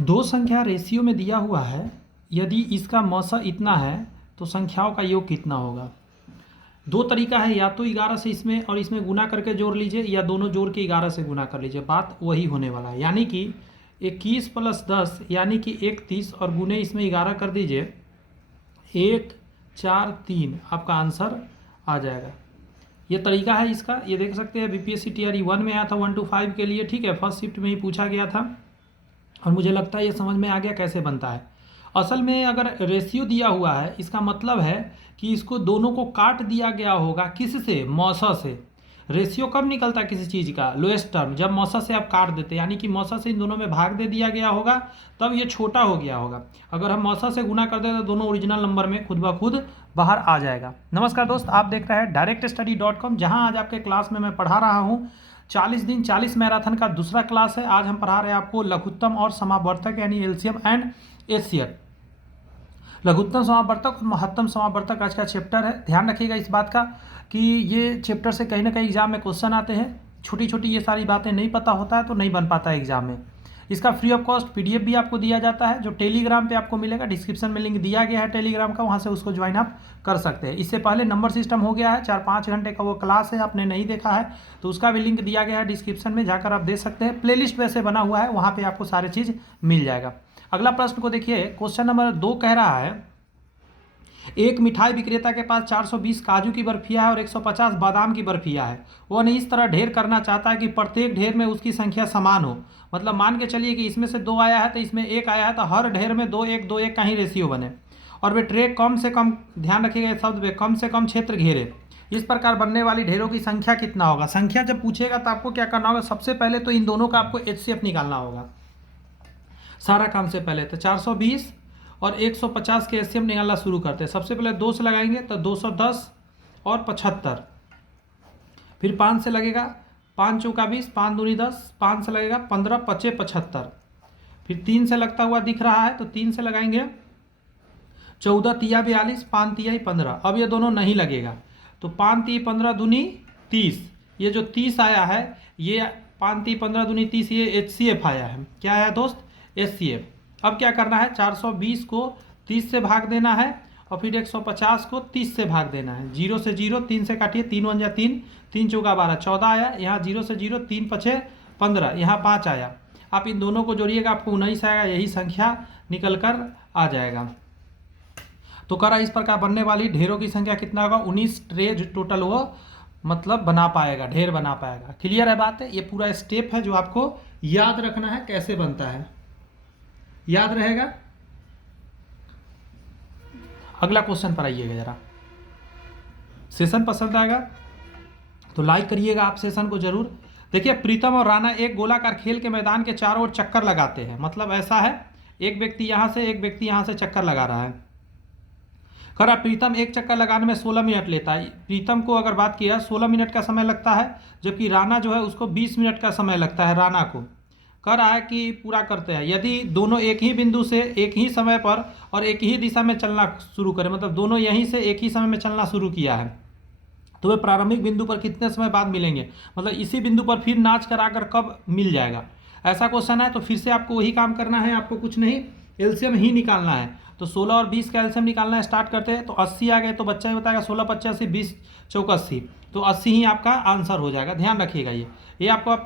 दो संख्या रेशियो में दिया हुआ है। यदि इसका मौसा इतना है तो संख्याओं का योग कितना होगा। दो तरीका है, या तो 11 से इसमें और इसमें गुना करके जोड़ लीजिए, या दोनों जोड़ के 11 से गुना कर लीजिए। बात वही होने वाला है, यानी कि 21 + 10 यानी कि 31 और गुने इसमें 11 कर दीजिए, 1 4 3 आपका आंसर आ जाएगा। ये तरीका है इसका, ये देख सकते हैं बीपीएससी टीआरई 1 में आया था 1 to 5 के लिए, ठीक है, फर्स्ट शिफ्ट में ही पूछा गया था और मुझे लगता है ये समझ में आ गया कैसे बनता है। असल में अगर रेशियो दिया हुआ है, इसका मतलब है कि इसको दोनों को काट दिया गया होगा, किससे, मौसा से। रेशियो कब निकलता है किसी चीज़ का, लोएस्ट टर्म, जब मौसा से आप काट देते हैं, यानी कि मौसा से इन दोनों में भाग दे दिया गया होगा, तब ये छोटा हो गया होगा। अगर हम मौसा से गुना कर दें तो दोनों ओरिजिनल नंबर में खुद ब खुद बाहर आ जाएगा। नमस्कार दोस्त, आप देख रहे हैं directstudy.com, जहां आज आपके क्लास में मैं पढ़ा रहा हूं 40 दिन 40 मैराथन का दूसरा क्लास है। आज हम पढ़ा रहे हैं आपको लघुत्तम और समावर्तक यानी एलसीएम एंड एचसीएफ। लघुत्तम समावर्तक और महत्तम समावर्तक आज का चैप्टर है। ध्यान रखिएगा इस बात का कि ये चैप्टर से कहीं ना कहीं एग्जाम में क्वेश्चन आते हैं। छोटी छोटी ये सारी बातें नहीं पता होता है तो नहीं बन पाता है एग्जाम में। इसका फ्री ऑफ कॉस्ट पीडीएफ भी आपको दिया जाता है, जो टेलीग्राम पे आपको मिलेगा। डिस्क्रिप्शन में लिंक दिया गया है टेलीग्राम का, वहाँ से उसको ज्वाइन आप कर सकते हैं। इससे पहले नंबर सिस्टम हो गया है, 4-5 घंटे का वो क्लास है, आपने नहीं देखा है तो उसका भी लिंक दिया गया है डिस्क्रिप्शन में, जाकर आप देख सकते हैं। प्लेलिस्ट वैसे बना हुआ है, वहाँ पर आपको सारी चीज़ मिल जाएगा। अगला प्रश्न को देखिए, क्वेश्चन नंबर 2 कह रहा है, एक मिठाई विक्रेता के पास 420 काजू की बर्फियाँ है और 150 बादाम की बर्फियाँ है। वह इस तरह ढेर करना चाहता है कि प्रत्येक ढेर में उसकी संख्या समान हो। मतलब मान के चलिए कि इसमें से 2 आया है तो इसमें 1 आया है, तो हर ढेर में 2-1-2-1 का ही रेशियो बने। और वे ट्रे कम से कम, ध्यान रखिएगा शब्द में, कम से कम क्षेत्र घेरे। इस प्रकार बनने वाली ढेरों की संख्या कितना होगा। संख्या जब पूछेगा तो आपको क्या करना होगा, सबसे पहले तो इन दोनों का आपको एचसीएफ निकालना होगा सारा काम से पहले। तो 420 और 150 के एचसीएफ निकालना शुरू करते हैं। सबसे पहले 2 से लगाएंगे तो 210 और 75, फिर 5 से लगेगा, 5 चौका 20, 5 दूनी 10, 5 से लगेगा 15, 25 75, फिर 3 से लगता हुआ दिख रहा है तो 3 से लगाएंगे 14 तिया 42, 5 तिया 15। अब ये दोनों नहीं लगेगा तो 5 ती 15 दूनी 30, ये जो 30 आया है ये 5 ती 15 दूनी 30, ये एचसीएफ आया है। क्या आया दोस्त, एचसीएफ। अब क्या करना है, 420 को 30 से भाग देना है और फिर 150 को 30 से भाग देना है। 0 से 0, 3 से काटिए, 3 1 जा 3, 3 चौका 12, 14 आया। यहाँ 0 से 0, 3 5 15, यहाँ 5 आया। आप इन दोनों को जोड़िएगा, आपको 19 आएगा, यही संख्या निकल कर आ जाएगा। तो करा इस प्रकार बनने वाली ढेरों की संख्या कितना होगा, 19 ट्रे टोटल वो मतलब बना पाएगा, ढेर बना पाएगा। क्लियर है बात है, ये पूरा स्टेप है जो आपको याद रखना है कैसे बनता है, याद रहेगा। अगला क्वेश्चन पर आइएगा जरा। सेशन पसंद आएगा तो लाइक करिएगा आप सेशन को जरूर। देखिए, प्रीतम और राणा एक गोलाकार खेल के मैदान के चारों ओर चक्कर लगाते हैं। मतलब ऐसा है, एक व्यक्ति यहाँ से एक व्यक्ति यहाँ से चक्कर लगा रहा है। खरा, प्रीतम एक चक्कर लगाने में 16 मिनट लेता है। प्रीतम को अगर बात किया 16 मिनट का समय लगता है, जबकि राणा जो है उसको 20 मिनट का समय लगता है। राणा को कह रहा है कि पूरा करते हैं, यदि दोनों एक ही बिंदु से एक ही समय पर और एक ही दिशा में चलना शुरू करें, मतलब दोनों यहीं से एक ही समय में चलना शुरू किया है, तो वे प्रारंभिक बिंदु पर कितने समय बाद मिलेंगे। मतलब इसी बिंदु पर फिर नाच कराकर कब मिल जाएगा, ऐसा क्वेश्चन है। तो फिर से आपको वही काम करना है, आपको कुछ नहीं, एलसीएम ही निकालना है। तो 16 और 20 का एलसीएम निकालना है। स्टार्ट करते हैं। तो 80 आ गए तो बच्चा ही बताएगा 16 × 85, 20 × 80, तो 80 ही आपका आंसर हो जाएगा। ध्यान रखिएगा, ये आपका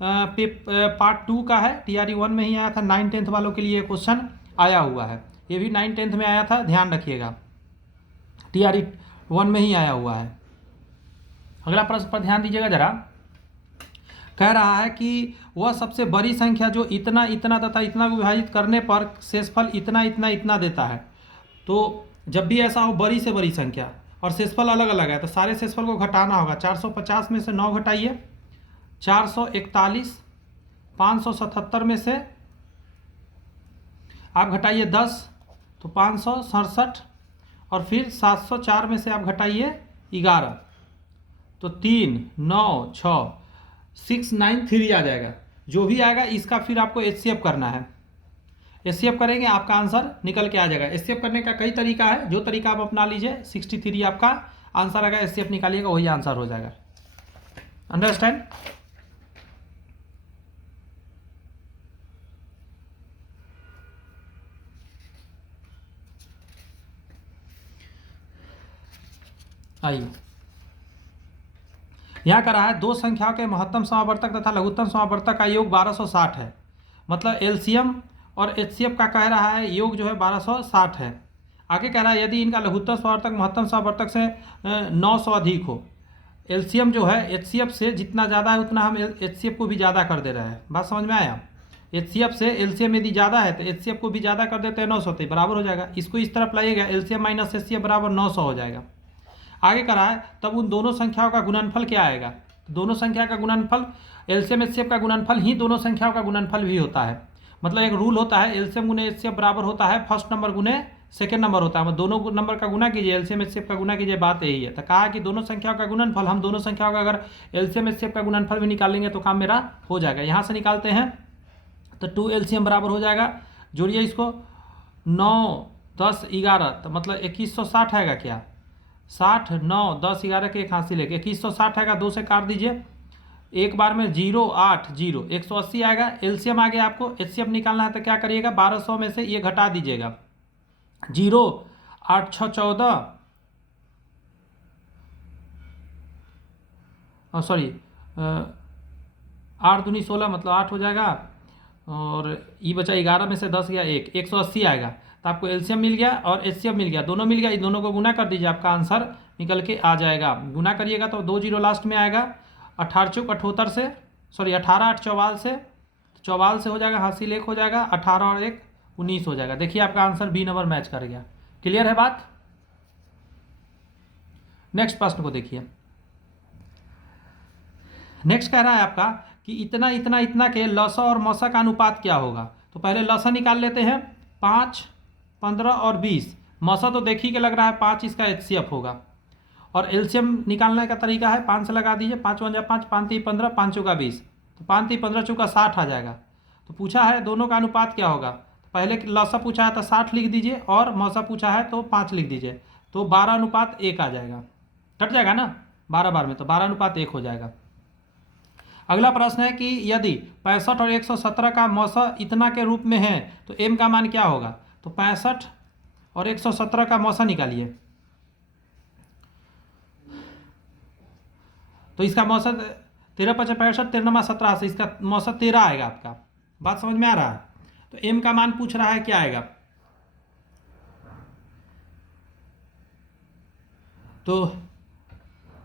पार्ट 2 का है, टीआरई 1 में ही आया था। 9-10 वालों के लिए क्वेश्चन आया हुआ है, ये भी 9-10 में आया था, ध्यान रखिएगा, टीआरई 1 में ही आया हुआ है। अगला प्रश्न पर ध्यान दीजिएगा जरा। कह रहा है कि वह सबसे बड़ी संख्या जो इतना इतना तथा इतना विभाजित करने पर शेषफल इतना इतना इतना देता है। तो जब भी ऐसा हो, बड़ी से बड़ी संख्या और शेषफल अलग अलग है, तो सारे शेषफल को घटाना होगा। 450 में से 9 घटाइए, 441, 577 में से आप घटाइए 10 तो 567, और फिर 704 में से आप घटाइए 11 तो 3 9 6 6 9 3 आ जाएगा। जो भी आएगा इसका फिर आपको एचसीएफ करना है। एचसीएफ करेंगे आपका आंसर निकल के आ जाएगा। एचसीएफ करने का कई तरीका है, जो तरीका आप अपना लीजिए। 63 आपका आंसर आएगा, एचसीएफ निकालिएगा वही आंसर हो जाएगा। अंडरस्टैंड। आइए, यहाँ कह रहा है दो संख्याओं के महत्तम समावर्तक तथा लघुत्तम समावर्तक का योग 1260 है। मतलब एलसीएम और एचसीएफ का कह रहा है योग जो है 1260 है। आगे कह रहा है यदि इनका लघुत्तम समावर्तक महत्तम समावर्तक से 900 अधिक हो। एलसीएम जो है एचसीएफ से जितना ज़्यादा है उतना हम एचसीएफ को भी ज़्यादा कर दे रहे हैं। बात समझ में आया? एचसीएफ से एलसीएम यदि ज़्यादा है तो एचसीएफ को भी ज़्यादा कर देते हैं 900, तो बराबर हो जाएगा। इसको इस तरफ लाइएगा, एलसीएम माइनस एचसीएफ बराबर 900 हो जाएगा। आगे करा है तब उन दोनों संख्याओं का गुणनफल क्या आएगा? तो दोनों संख्या का गुणनफल एलसीएम एचसीएफ का गुणनफल ही दोनों संख्याओं का गुणनफल भी होता है। मतलब एक रूल होता है एलसीएम गुने एचसीएफ बराबर होता है फर्स्ट नंबर गुने सेकेंड नंबर होता है। मतलब दोनों नंबर का गुना कीजिए, एलसीएम एचसीएफ का गुना कीजिए, बात यही है। तो कहा कि दोनों संख्याओं का गुणनफल, हम दोनों संख्याओं का अगर एलसीएम एचसीएफ का गुणनफल भी निकालेंगे तो काम मेरा हो जाएगा। यहाँ से निकालते हैं तो 2 एलसीएम बराबर हो जाएगा, जोड़िए इसको 9 10 11, तो मतलब 2160 आएगा क्या? 60 9 10 11 के एक हाथ से लेके 2160 आएगा। 2 से काट दीजिए, एक बार में 0 8 0 180 आएगा। एलसीएम आ गया। आपको एचसीएफ निकालना है तो क्या करिएगा, 1200 में से ये घटा दीजिएगा। 0 8 6 14, सॉरी 8 दूनी 16, मतलब 8 हो जाएगा। और ये बचा 11 में से 10 गया 1, 180 आएगा। तो आपको एलसीएम मिल गया और एचसीएफ मिल गया, दोनों मिल गया। इन दोनों को गुना कर दीजिए, आपका आंसर निकल के आ जाएगा। गुना करिएगा तो 2 0 लास्ट में आएगा। 18 चौक 78 से, सॉरी 18 8 44 से, 44 से हो जाएगा, हासिल 1 हो जाएगा। 18 और 1 19 हो जाएगा। देखिए आपका आंसर बी नंबर मैच कर गया। क्लियर है बात? नेक्स्ट प्रश्न को देखिए। नेक्स्ट कह रहा है आपका कि इतना इतना इतना के लसा और मौसा का अनुपात क्या होगा। तो पहले लसा निकाल लेते हैं, 5 15 और 20। मौसा तो देखिए कि लग रहा है 5 इसका एचसीएफ होगा। और एलसीएम निकालने का तरीका है 5 से लगा दीजिए, 5 1 5 5 3 15 5 चौका 20, तो 5 3 15 चौका 60 आ जाएगा। तो पूछा है दोनों का अनुपात क्या होगा। तो पहले लसा पूछा है तो 60 लिख दीजिए और मौसा पूछा है तो 5 लिख दीजिए, तो 12:1 आ जाएगा। कट जाएगा ना 12 बार में, तो 12:1 हो जाएगा। अगला प्रश्न है कि यदि 65 और 117 का मौसा इतना के रूप में है तो m का मान क्या होगा। तो 65 और 117 का मौसा निकालिए। तो इसका मौसा 13 5 65, 13 9 17 से इसका मौसा 13 आएगा। आपका बात समझ में आ रहा है? तो m का मान पूछ रहा है क्या आएगा। तो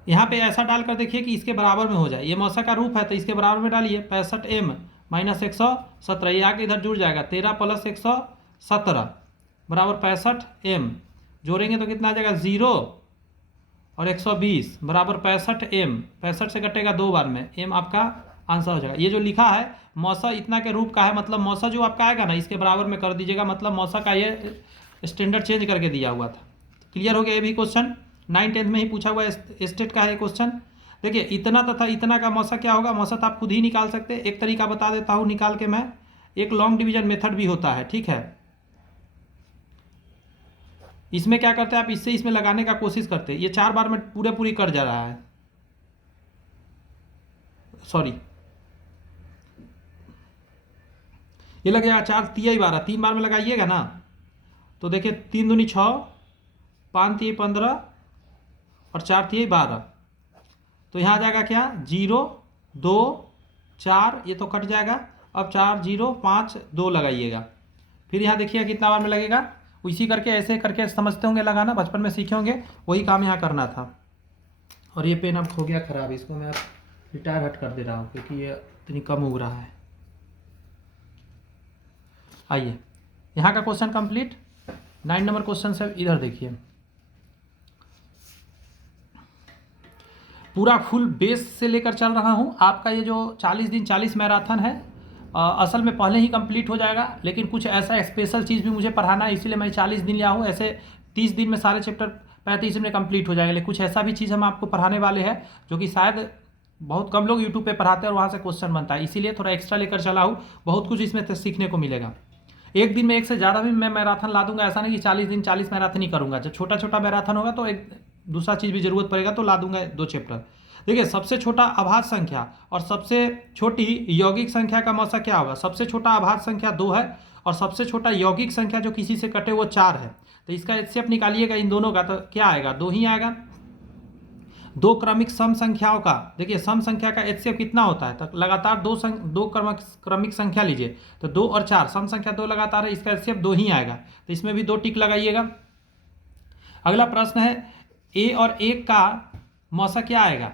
यहाँ पे ऐसा डालकर देखिए कि इसके बराबर में हो जाए। ये मौसा का रूप है तो इसके बराबर में डालिए। 65m माइनस 117, ये आके इधर जुड़ जाएगा। 13 + 117 बराबर 65m। जोड़ेंगे तो कितना आ जाएगा, 0 और 120 बराबर 65m। 65 से कटेगा 2 बार में, m आपका आंसर हो जाएगा। ये जो लिखा है मौसा इतना के रूप का है, मतलब मौसा जो आपका आएगा ना इसके बराबर में कर दीजिएगा। मतलब मौसा का ये स्टैंडर्ड चेंज करके दिया हुआ था। क्लियर हो गया? ये भी क्वेश्चन 9 10 में ही पूछा हुआ स्टेट का है क्वेश्चन। देखिए इतना तथा इतना का मौसा क्या होगा। मौसा तो आप खुद ही निकाल सकते हैं। एक तरीका बता देता हूँ निकाल के मैं, एक लॉन्ग डिवीजन मेथड भी होता है, ठीक है। इसमें क्या करते हैं आप, इससे इसमें लगाने का कोशिश करते हैं। ये 4 बार में पूरी कर जा रहा है, सॉरी ये लग जाएगा 4 3 12, 3 बार में लगाइएगा ना। तो देखिए 3 दूनी 6, 5 3 15 और 4 3 12। तो यहाँ आ जाएगा क्या, 0 2 4, ये तो कट जाएगा। अब 4 0 5 2 लगाइएगा। फिर यहाँ देखिए कितना बार में लगेगा। इसी करके ऐसे करके समझते होंगे लगाना, बचपन में सीखे होंगे, वही काम यहाँ करना था। और ये पेन अब हो गया ख़राब, इसको मैं रिटायर हट कर दे रहा हूँ क्योंकि ये इतनी कम उग रहा है। आइए यहाँ का क्वेश्चन कंप्लीट। 9 नंबर क्वेश्चन से इधर देखिए, पूरा फुल बेस से लेकर चल रहा हूँ। आपका ये जो 40 दिन 40 मैराथन है असल में पहले ही कंप्लीट हो जाएगा, लेकिन कुछ ऐसा स्पेशल चीज़ भी मुझे पढ़ाना है, इसीलिए मैं 40 दिन लिया हूँ। ऐसे 30 दिन में सारे चैप्टर 35 दिन में कंप्लीट हो जाएगा। लेकिन कुछ ऐसा भी चीज़ हम आपको पढ़ाने वाले हैं जो कि शायद बहुत कम लोग यूट्यूब पे पढ़ाते हैं और वहाँ से क्वेश्चन बनता है, इसीलिए थोड़ा एक्स्ट्रा लेकर चला हूँ। बहुत कुछ इसमें सीखने को मिलेगा। एक दिन में एक से ज़्यादा भी मैं मैराथन ला दूंगा, ऐसा नहीं कि 40 दिन 40 मैराथन ही करूँगा। जब छोटा छोटा मैराथन होगा तो एक दूसरा चीज़ भी ज़रूरत पड़ेगा तो ला दूंगा 2 चैप्टर। देखिए सबसे छोटा अभाज्य संख्या और सबसे छोटी यौगिक संख्या का मौसा क्या होगा। सबसे छोटा अभाज्य संख्या 2 है और सबसे छोटा यौगिक संख्या जो किसी से कटे वो 4 है। तो इसका एचसीएफ निकालिएगा इन दोनों का, तो क्या आएगा, 2 ही आएगा। दो क्रमिक सम संख्याओं का, देखिए सम संख्या का एचसीएफ कितना होता है, तो लगातार दो क्रमिक संख्या लीजिए, तो 2 और 4, सम संख्या 2 लगातार है, इसका एचसीएफ 2 ही आएगा, तो इसमें भी 2 टिक लगाइएगा। अगला प्रश्न है ए और 1 का मौसा क्या आएगा,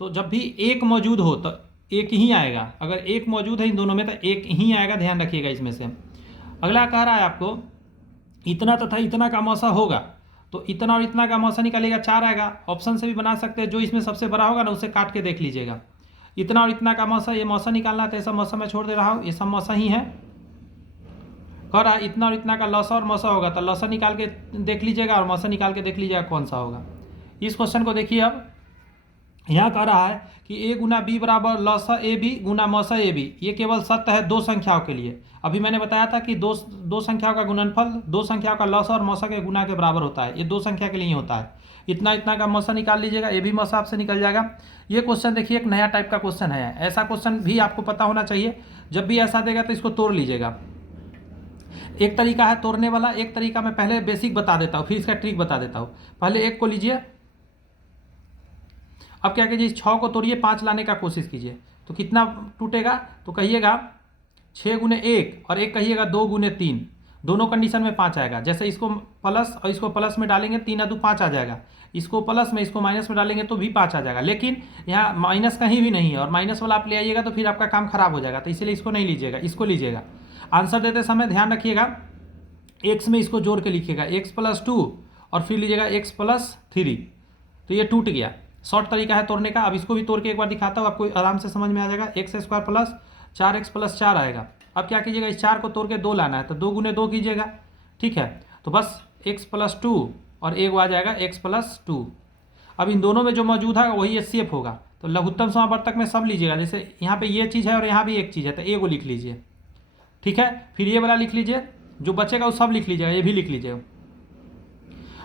तो जब भी एक मौजूद हो तो एक ही आएगा, अगर एक मौजूद है इन दोनों में तो एक ही आएगा, ध्यान रखिएगा इसमें से। अगला कह रहा है आपको इतना तथा इतना का मौसा होगा, तो इतना और इतना का मौसा निकालिएगा, 4 आएगा। ऑप्शन से भी बना सकते हैं, जो इसमें सबसे बड़ा होगा ना उसे काट के देख लीजिएगा। इतना और इतना का मौसा, ये मौसा निकालना है तो ऐसा मौसा मैं छोड़ दे रहा हूँ, ये सब मौसा ही है। कह रहा है इतना और इतना का लौसा और मौसा होगा, तो लौसा निकाल के देख लीजिएगा और मौसा निकाल के देख लीजिएगा कौन सा होगा। इस क्वेश्चन को देखिए, अब यहाँ कह रहा है कि ए गुना बी बराबर लौसा ए बी गुना मौसा ए बी, ये केवल सत्य है दो संख्याओं के लिए। अभी मैंने बताया था कि दो संख्याओं का गुणनफल दो संख्याओं का लौसा और मौसा के गुना के बराबर होता है, ये दो संख्या के लिए ही होता है। इतना इतना का मौसा निकाल लीजिएगा, ये भी मौसा आपसे निकल जाएगा। ये क्वेश्चन देखिए एक नया टाइप का क्वेश्चन है, ऐसा क्वेश्चन भी आपको पता होना चाहिए। जब भी ऐसा देगा तो इसको तोड़ लीजिएगा। एक तरीका है तोड़ने वाला, एक तरीका मैं पहले बेसिक बता देता हूँ, फिर इसका ट्रिक बता देता हूँ। पहले एक को लीजिए, अब क्या कीजिए, 6 को तोड़िए, 5 लाने का कोशिश कीजिए, तो कितना टूटेगा, तो कहिएगा 6 गुने 1 और एक कहिएगा 2 गुने 3, दोनों कंडीशन में 5 आएगा। जैसे इसको प्लस और इसको प्लस में डालेंगे 3 या 2 5 आ जाएगा, इसको प्लस में इसको माइनस में डालेंगे तो भी 5 आ जाएगा। लेकिन यहाँ माइनस कहीं भी नहीं है और माइनस वाला आप ले आइएगा तो फिर आपका काम खराब हो जाएगा, तो इसलिए इसको नहीं लीजिएगा, इसको लीजिएगा। आंसर देते समय ध्यान रखिएगा, एक्स में इसको जोड़ के लिखिएगा, x + 2 और फिर लीजिएगा x + 3, तो ये टूट गया। शॉर्ट तरीका है तोड़ने का। अब इसको भी तोड़ के एक बार दिखाता हूँ, आपको आराम से समझ में आ जाएगा। x² + 4x + 4 आएगा। अब क्या कीजिएगा, इस 4 को तोड़ के 2 लाना है, तो 2 गुने 2 कीजिएगा, ठीक है। तो बस x + 2 और एक आ जाएगा x + 2। अब इन दोनों में जो मौजूद है वही एचसीएफ होगा, तो लघुत्तम समावर्तक में सब लीजिएगा। जैसे यहाँ पे ये चीज़ है और यहाँ भी एक चीज़ है, तो ए को लिख लीजिए, ठीक है। फिर ये वाला लिख लीजिए, जो बचेगा वो सब लिख लीजिएगा, ये भी लिख लीजिएगा।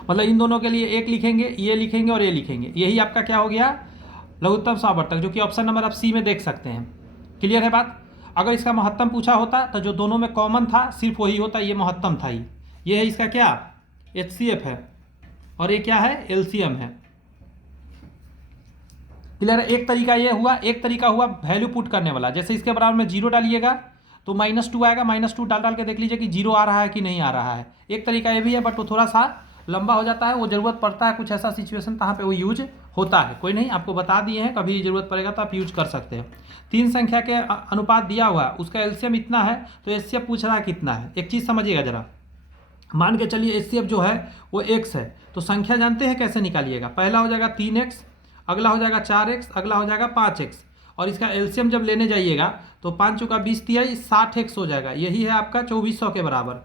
मतलब इन दोनों के लिए एक लिखेंगे, ये लिखेंगे और ये लिखेंगे, यही आपका क्या हो गया, लघुत्तम समावर्तक, जो कि ऑप्शन नंबर आप सी में देख सकते हैं। क्लियर है बात। अगर इसका महत्तम पूछा होता तो जो दोनों में कॉमन था सिर्फ वही होता, ये महत्तम था ही। ये है इसका क्या, एचसीएफ है, और ये क्या है, एलसीएम है। क्लियर है। एक तरीका ये हुआ, एक तरीका हुआ वैल्यू पुट करने वाला। जैसे इसके बराबर में 0 डालिएगा तो -2 आएगा, -2 डाल के देख लीजिए कि 0 आ रहा है कि नहीं आ रहा है। एक तरीका ये भी है, बट वो थोड़ा सा लंबा हो जाता है, वो ज़रूरत पड़ता है कुछ ऐसा सिचुएशन कहाँ पे वो यूज होता है। कोई नहीं, आपको बता दिए हैं, कभी ज़रूरत पड़ेगा तो आप यूज कर सकते हैं। 3 संख्या के अनुपात दिया हुआ है, उसका एलसीएम इतना है, तो एचसीएफ पूछ रहा है कितना है। एक चीज़ समझिएगा जरा, मान के चलिए एचसीएफ जो है वो x है, तो संख्या जानते हैं कैसे निकालिएगा। पहला हो जाएगा 3x, अगला हो जाएगा 4x, अगला हो जाएगा 5x, और इसका एलसीएम जब लेने जाइएगा तो 5 × 20 = 60x हो जाएगा। यही है आपका 2400 के बराबर,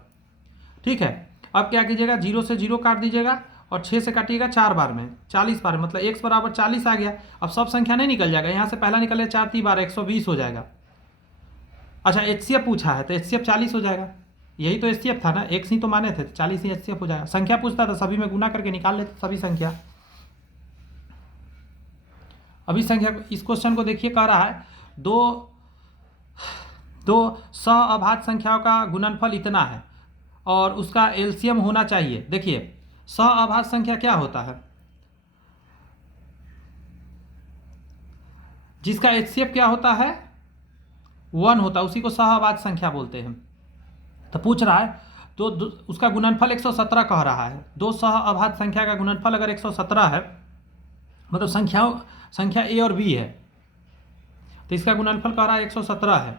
ठीक है। अब क्या कीजिएगा, 0 से 0 काट दीजिएगा और 6 से काटिएगा 4 बार में, 40 बार, मतलब x बराबर 40 आ गया। अब सब संख्या नहीं निकल जाएगा, यहाँ से पहला निकले 4 3 बार 120 हो जाएगा। अच्छा एचसीएफ पूछा है तो एचसीएफ 40 हो जाएगा, यही तो एचसीएफ था ना, x ही तो माने थे, तो 40 ही एचसीएफ हो जाएगा। संख्या पूछता था, सभी में गुना करके निकाल लेते सभी संख्या। अभी संख्या, इस क्वेश्चन को देखिए, कह रहा है दो सहअभाज्य संख्याओं का गुणनफल इतना है और उसका एलसीएम होना चाहिए। देखिए सहअभाज्य संख्या क्या होता है, जिसका एचसीएफ क्या होता है, 1 होता है, उसी को सहअभाज्य संख्या बोलते हैं। तो पूछ रहा है तो उसका गुणनफल 117 कह रहा है। दो सहअभाज्य संख्या का गुणनफल अगर 117 है, मतलब संख्या ए और बी है, तो इसका गुणनफल कह रहा है 117 है,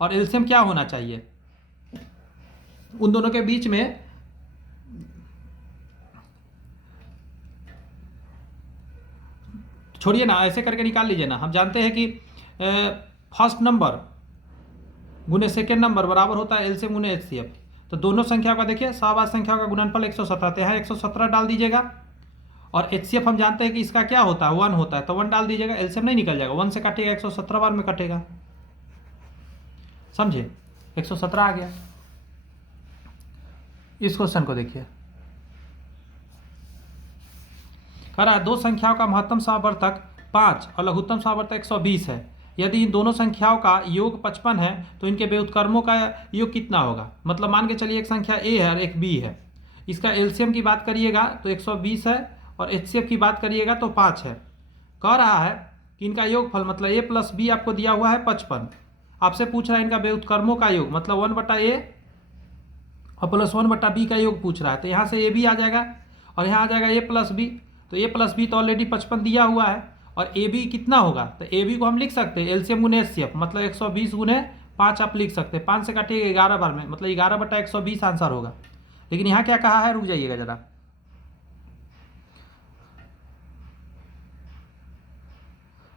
और एलसीएम क्या होना चाहिए उन दोनों के बीच में। छोड़िए ना, ऐसे करके निकाल लीजिए ना। हम जानते हैं कि फर्स्ट नंबर गुने सेकेंड नंबर बराबर होता है एलसीएम गुने एचसीएफ। तो दोनों संख्याओं का देखिए, सहअभाज्य संख्याओं का गुणनफल 117, तो यहाँ 117 डाल दीजिएगा, और एचसीएफ हम जानते हैं कि इसका क्या होता है, 1 होता है, तो 1 डाल दीजिएगा। एलसीएम नहीं निकल जाएगा, 1 से काटिएगा 117 बार में कटेगा, समझे, 117 आ गया। इस क्वेश्चन को देखिए, कह रहा है दो संख्याओं का महत्तम समावर्तक 5 और लघुत्तम समावर्तक 120 है। यदि इन दोनों संख्याओं का योग 55 है तो इनके व्युत्क्रमों का योग कितना होगा। मतलब मान के चलिए एक संख्या a है और एक b है, इसका एलसीएम की बात करिएगा तो 120 है और एचसीएफ की बात करिएगा तो 5 है। कह रहा है कि इनका योगफल मतलब a प्लस बी आपको दिया हुआ है 55। आपसे पूछ रहा है इनका व्युत्क्रमों का योग मतलब 1/a और प्लस 1/b का योग पूछ रहा है। तो यहाँ से a भी आ जाएगा और यहाँ आ जाएगा a प्लस बी। तो a प्लस बी तो ऑलरेडी 55 दिया हुआ है और ए बी कितना होगा, तो ए बी को हम लिख सकते हैं एलसीएम गुने एचसीएफ मतलब 120 गुने 5 आप लिख सकते हैं। 5 से काटिए 11 बार में मतलब 11/120 आंसर होगा। लेकिन यहाँ क्या कहा है, रुक जाइएगा जरा,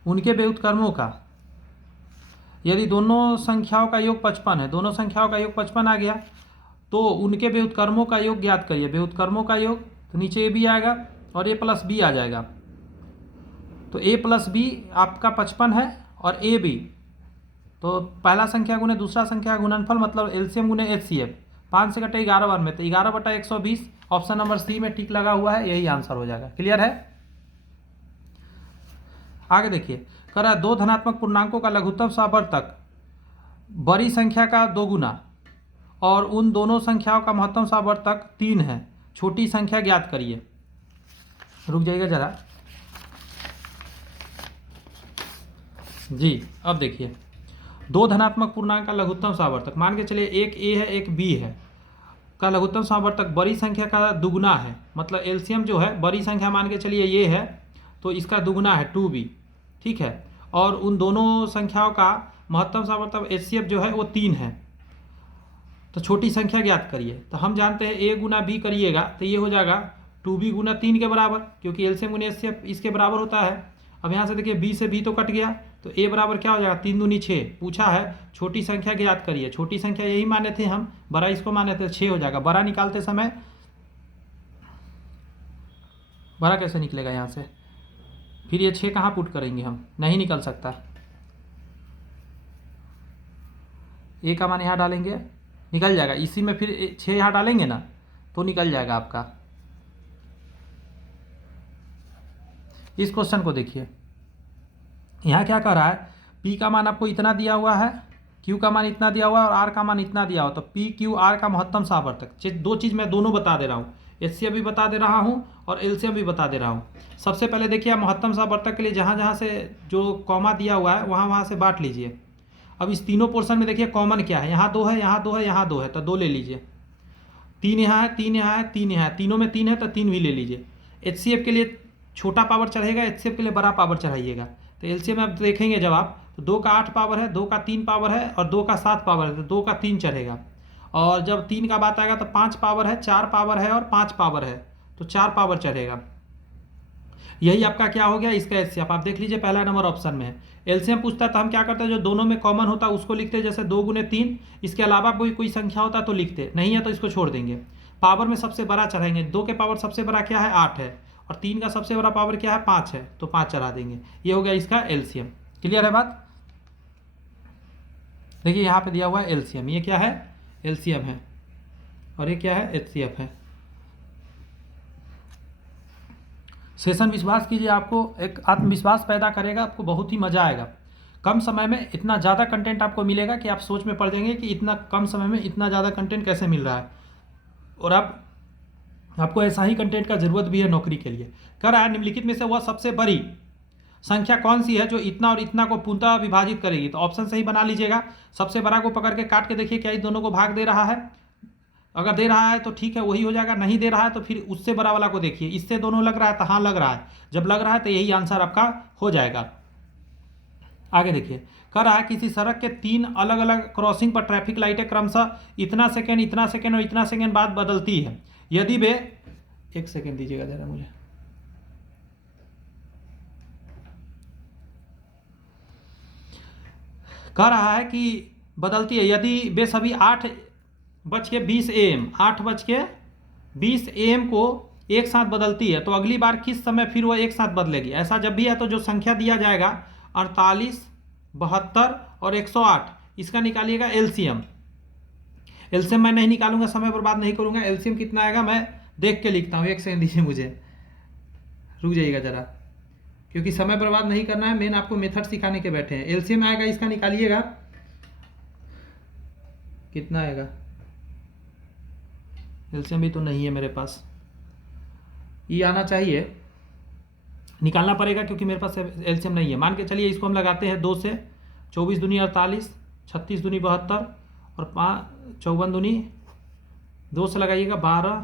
उनके व्युत्क्रमों का यदि दोनों संख्याओं का योग 55 है, दोनों संख्याओं का योग 55 आ गया तो उनके व्युत्क्रमों का योग ज्ञात करिए। व्युत्क्रमों का योग तो नीचे ए बी आएगा और ए प्लस बी आ जाएगा। तो a प्लस बी आपका 55 है और ए बी तो पहला संख्या गुने दूसरा संख्या गुणनफल मतलब एलसीएम गुने एचसीएफ। 5 से कटे 11 बार में तो 11/120 ऑप्शन नंबर सी में टिक लगा हुआ है, यही आंसर हो जाएगा। क्लियर है। आगे देखिए, कह रहा है दो धनात्मक पूर्णांकों का लघुत्तम सावर्तक बड़ी संख्या का 2 गुना और उन दोनों संख्याओं का महत्तम सावर्तक 3 है, छोटी संख्या ज्ञात करिए। रुक जाइएगा जरा जी। अब देखिए, दो धनात्मक पूर्णांक का लघुत्तम सावर्तक मान के चलिए एक ए है एक बी है का लघुत्तम सावर्तक बड़ी संख्या का दुगुना है मतलब एलसीएम जो है बड़ी संख्या मान के चलिए ये है तो इसका दुगुना है 2b, ठीक है। और उन दोनों संख्याओं का महत्तम सावर्तक एचसीएफ जो है वो 3 है, तो छोटी संख्या ज्ञात करिए। तो हम जानते हैं ए गुना बी करिएगा तो ये हो जाएगा 2b गुना 3 के बराबर, क्योंकि एलसीएम गुना एचसीएफ इसके बराबर होता है। अब यहाँ से देखिए बी से बी तो कट गया तो ए बराबर क्या हो जाएगा 3 दूनी 6। पूछा है छोटी संख्या ज्ञात करिए, छोटी संख्या यही माने थे हम, बड़ा इसको माने थे 6 हो जाएगा। बड़ा निकालते समय बड़ा कैसे निकलेगा यहाँ से, फिर ये 6 कहाँ पुट करेंगे हम, नहीं निकल सकता। ए का मान यहाँ डालेंगे निकल जाएगा, इसी में फिर 6 यहाँ डालेंगे ना तो निकल जाएगा आपका। इस क्वेश्चन को देखिए, यहाँ क्या कह रहा है P का मान आपको इतना दिया हुआ है, Q का मान इतना दिया हुआ है और R का मान इतना दिया हुआ, तो P Q R का महत्तम सावर्तक दो चीज़ मैं दोनों बता दे रहा हूँ, एचसीएफ भी बता दे रहा हूँ और एलसीएम भी बता दे रहा हूँ। सबसे पहले देखिए महत्तम सावर्तक के लिए जहाँ जहाँ से जो कॉमा दिया हुआ है वहाँ वहाँ से बांट लीजिए। अब इस तीनों पोर्शन में देखिए कॉमन क्या है, यहाँ 2 है यहाँ 2 है यहाँ 2 है तो 2 ले लीजिए। 3 यहाँ है 3 यहाँ है 3 यहाँ है, तीनों में 3 है तो 3 भी ले लीजिए। एचसीएफ के लिए छोटा पावर चढ़ेगा, एचसीएफ के लिए बड़ा पावर चढ़ाइएगा। तो एलसीएम में आप देखेंगे जब आप तो 2 का 8 पावर है, 2 का 3 पावर है और 2 का 7 पावर है, तो 2 का 3 चढ़ेगा। और जब 3 का बात आएगा तो 5 पावर है, 4 पावर है और 5 पावर है तो 4 पावर चढ़ेगा। यही आपका क्या हो गया इसका एचसीएफ। आप देख लीजिए पहला नंबर ऑप्शन में है। एलसीएम पूछता है तो हम क्या करते हैं जो दोनों में कॉमन होता है उसको लिखते हैं, जैसे 2 गुने 3, इसके अलावा कोई संख्या होता है तो लिखते, नहीं है तो इसको छोड़ देंगे। पावर में सबसे बड़ा चढ़ाएंगे, 2 के पावर सबसे बड़ा क्या है 8 है और 3 का सबसे बड़ा पावर क्या है 5 है तो 5 चढ़ा देंगे। ये हो गया इसका एलसीएम। क्लियर है बात। देखिए यहाँ पे दिया हुआ है एलसीएम, ये क्या है एलसीएम है और ये क्या है एचसीएफ है। सेशन विश्वास कीजिए, आपको एक आत्मविश्वास पैदा करेगा, आपको बहुत ही मज़ा आएगा। कम समय में इतना ज़्यादा कंटेंट आपको मिलेगा कि आप सोच में पड़ जाएंगे कि इतना कम समय में इतना ज़्यादा कंटेंट कैसे मिल रहा है। और आपको ऐसा ही कंटेंट का ज़रूरत भी है नौकरी के लिए। कह रहा है निम्नलिखित में से वह सबसे बड़ी संख्या कौन सी है जो इतना और इतना को पूर्णतः विभाजित करेगी। तो ऑप्शन सही बना लीजिएगा। सबसे बड़ा को पकड़ के काट के देखिए क्या इस दोनों को भाग दे रहा है, अगर दे रहा है तो ठीक है वही हो जाएगा, नहीं दे रहा है तो फिर उससे बड़ा वाला को देखिए, इससे दोनों लग रहा है तो हाँ लग रहा है, जब लग रहा है तो यही आंसर आपका हो जाएगा। आगे देखिए, कह रहा है किसी सड़क के 3 अलग अलग क्रॉसिंग पर ट्रैफिक लाइटें क्रमशः इतना सेकेंड और इतना सेकेंड बाद बदलती है। यदि वे, एक सेकेंड दीजिएगा जरा मुझे, कह रहा है कि बदलती है यदि वे सभी 8:20 AM 8:20 AM को एक साथ बदलती है तो अगली बार किस समय फिर वह एक साथ बदलेगी। ऐसा जब भी है तो जो संख्या दिया जाएगा 48, 72 और 108, इसका निकालिएगा एलसीएम। एलसीएम मैं नहीं निकालूंगा, समय बर्बाद नहीं करूंगा। एलसीएम कितना आएगा मैं देख के लिखता हूँ, एक सेकंड दीजिए मुझे, रुक जाइएगा जरा, क्योंकि समय बर्बाद नहीं करना है, मेन आपको मेथड सिखाने के बैठे हैं। एलसीएम आएगा इसका, निकालिएगा कितना आएगा। एलसीएम भी तो नहीं है मेरे पास, ये आना चाहिए निकालना पड़ेगा क्योंकि मेरे पास एलसीएम नहीं है। मान के चलिए इसको हम लगाते हैं 2 से, 24 दूनी 48, 36 दूनी 72 और 5 54 दूनी 2 से लगाइएगा 12,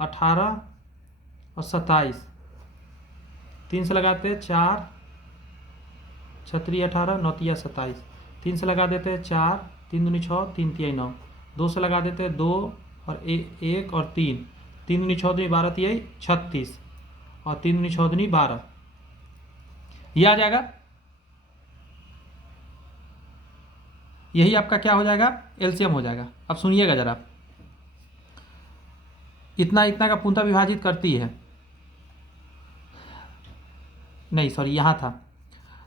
18 और 27, 3 से लगाते हैं 4, 6 18, 9 27, 3 से लगा देते हैं 4, 3 दूनी 6, 3 तिहाई 9, 2 से लगा देते हैं 2 और 1 और 3, 3 दूनी 6 दूनी 12 तिहाई 36 और 3 दूनी 6 दूनी 12, ये आ जाएगा। यही आपका क्या हो जाएगा, एलसीएम हो जाएगा। अब सुनिएगा जरा, इतना इतना का पूर्णतः विभाजित करती है, नहीं सॉरी यहाँ था,